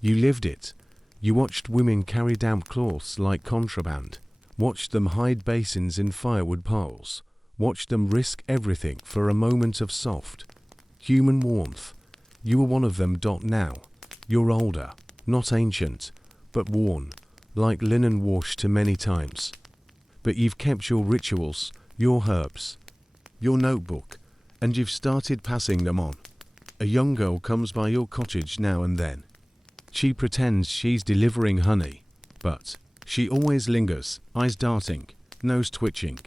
You lived it. You watched women carry damp cloths like contraband. Watched them hide basins in firewood piles. Watched them risk everything for a moment of soft, human warmth. You were one of them. Now, you're older, not ancient, but worn, like linen washed too many times. But you've kept your rituals, your herbs, your notebook, and you've started passing them on. A young girl comes by your cottage now and then. She pretends she's delivering honey, but she always lingers, eyes darting, nose twitching.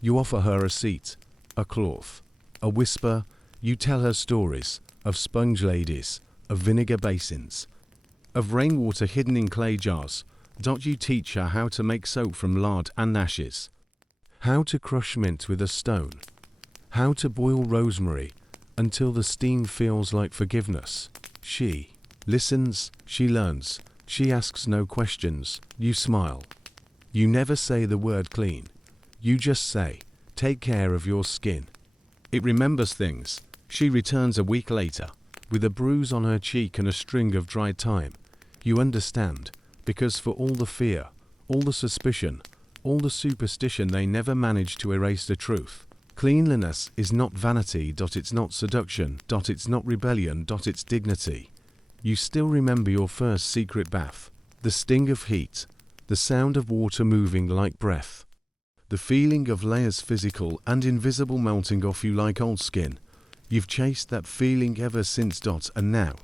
You offer her a seat, a cloth, a whisper. You tell her stories of sponge ladies, of vinegar basins, of rainwater hidden in clay jars. You teach her how to make soap from lard and ashes, how to crush mint with a stone, how to boil rosemary until the steam feels like forgiveness. She listens, she learns, she asks no questions. You smile. You never say the word clean. You just say, take care of your skin. It remembers things. She returns a week later, with a bruise on her cheek and a string of dried thyme. You understand, because for all the fear, all the suspicion, all the superstition, they never manage to erase the truth. Cleanliness is not vanity. It's not seduction. It's not rebellion. It's dignity. You still remember your first secret bath, the sting of heat, the sound of water moving like breath, the feeling of layers physical and invisible melting off you like old skin. You've chased that feeling ever since. And now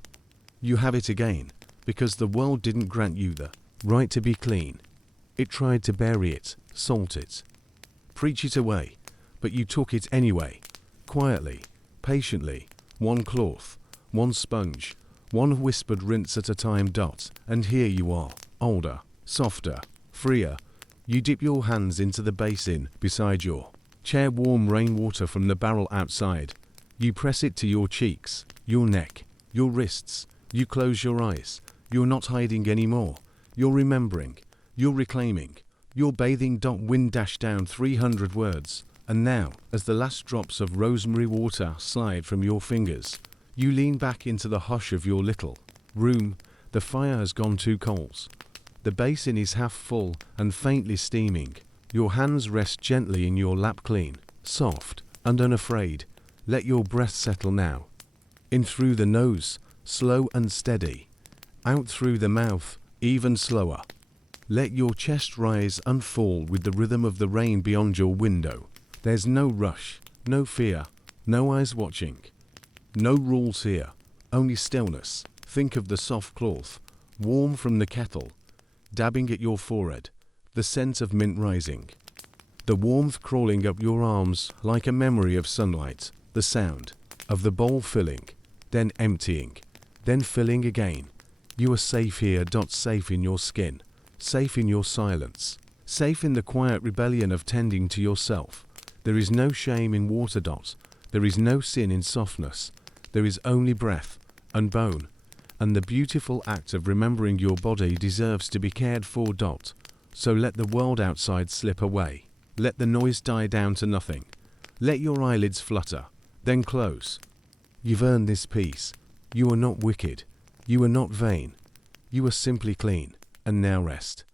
you have it again, because the world didn't grant you the right to be clean. It tried to bury it, salt it, preach it away, but you took it anyway, quietly, patiently, one cloth, one sponge, one whispered rinse at a time. And here you are, older, softer, freer. You dip your hands into the basin beside your chair, warm rainwater from the barrel outside. You press it to your cheeks, your neck, your wrists. You close your eyes. You're not hiding anymore. You're remembering. You're reclaiming. You're bathing. Wind dash down 300 words. And now, as the last drops of rosemary water slide from your fingers, you lean back into the hush of your little room. The fire has gone 2 coals. The basin is half full and faintly steaming. Your hands rest gently in your lap, clean, soft, and unafraid. Let your breath settle now. In through the nose, slow and steady. Out through the mouth, even slower. Let your chest rise and fall with the rhythm of the rain beyond your window. There's no rush, no fear, no eyes watching. No rules here, only stillness. Think of the soft cloth, warm from the kettle, dabbing at your forehead, the scent of mint rising, the warmth crawling up your arms like a memory of sunlight, the sound of the bowl filling, then emptying, then filling again. You are safe here. Safe in your skin, safe in your silence, safe in the quiet rebellion of tending to yourself. There is no shame in water. There is no sin in softness. There is only breath and bone, and the beautiful act of remembering your body deserves to be cared for. So let the world outside slip away. Let the noise die down to nothing. Let your eyelids flutter, then close. You've earned this peace. You are not wicked. You are not vain. You are simply clean. And now rest.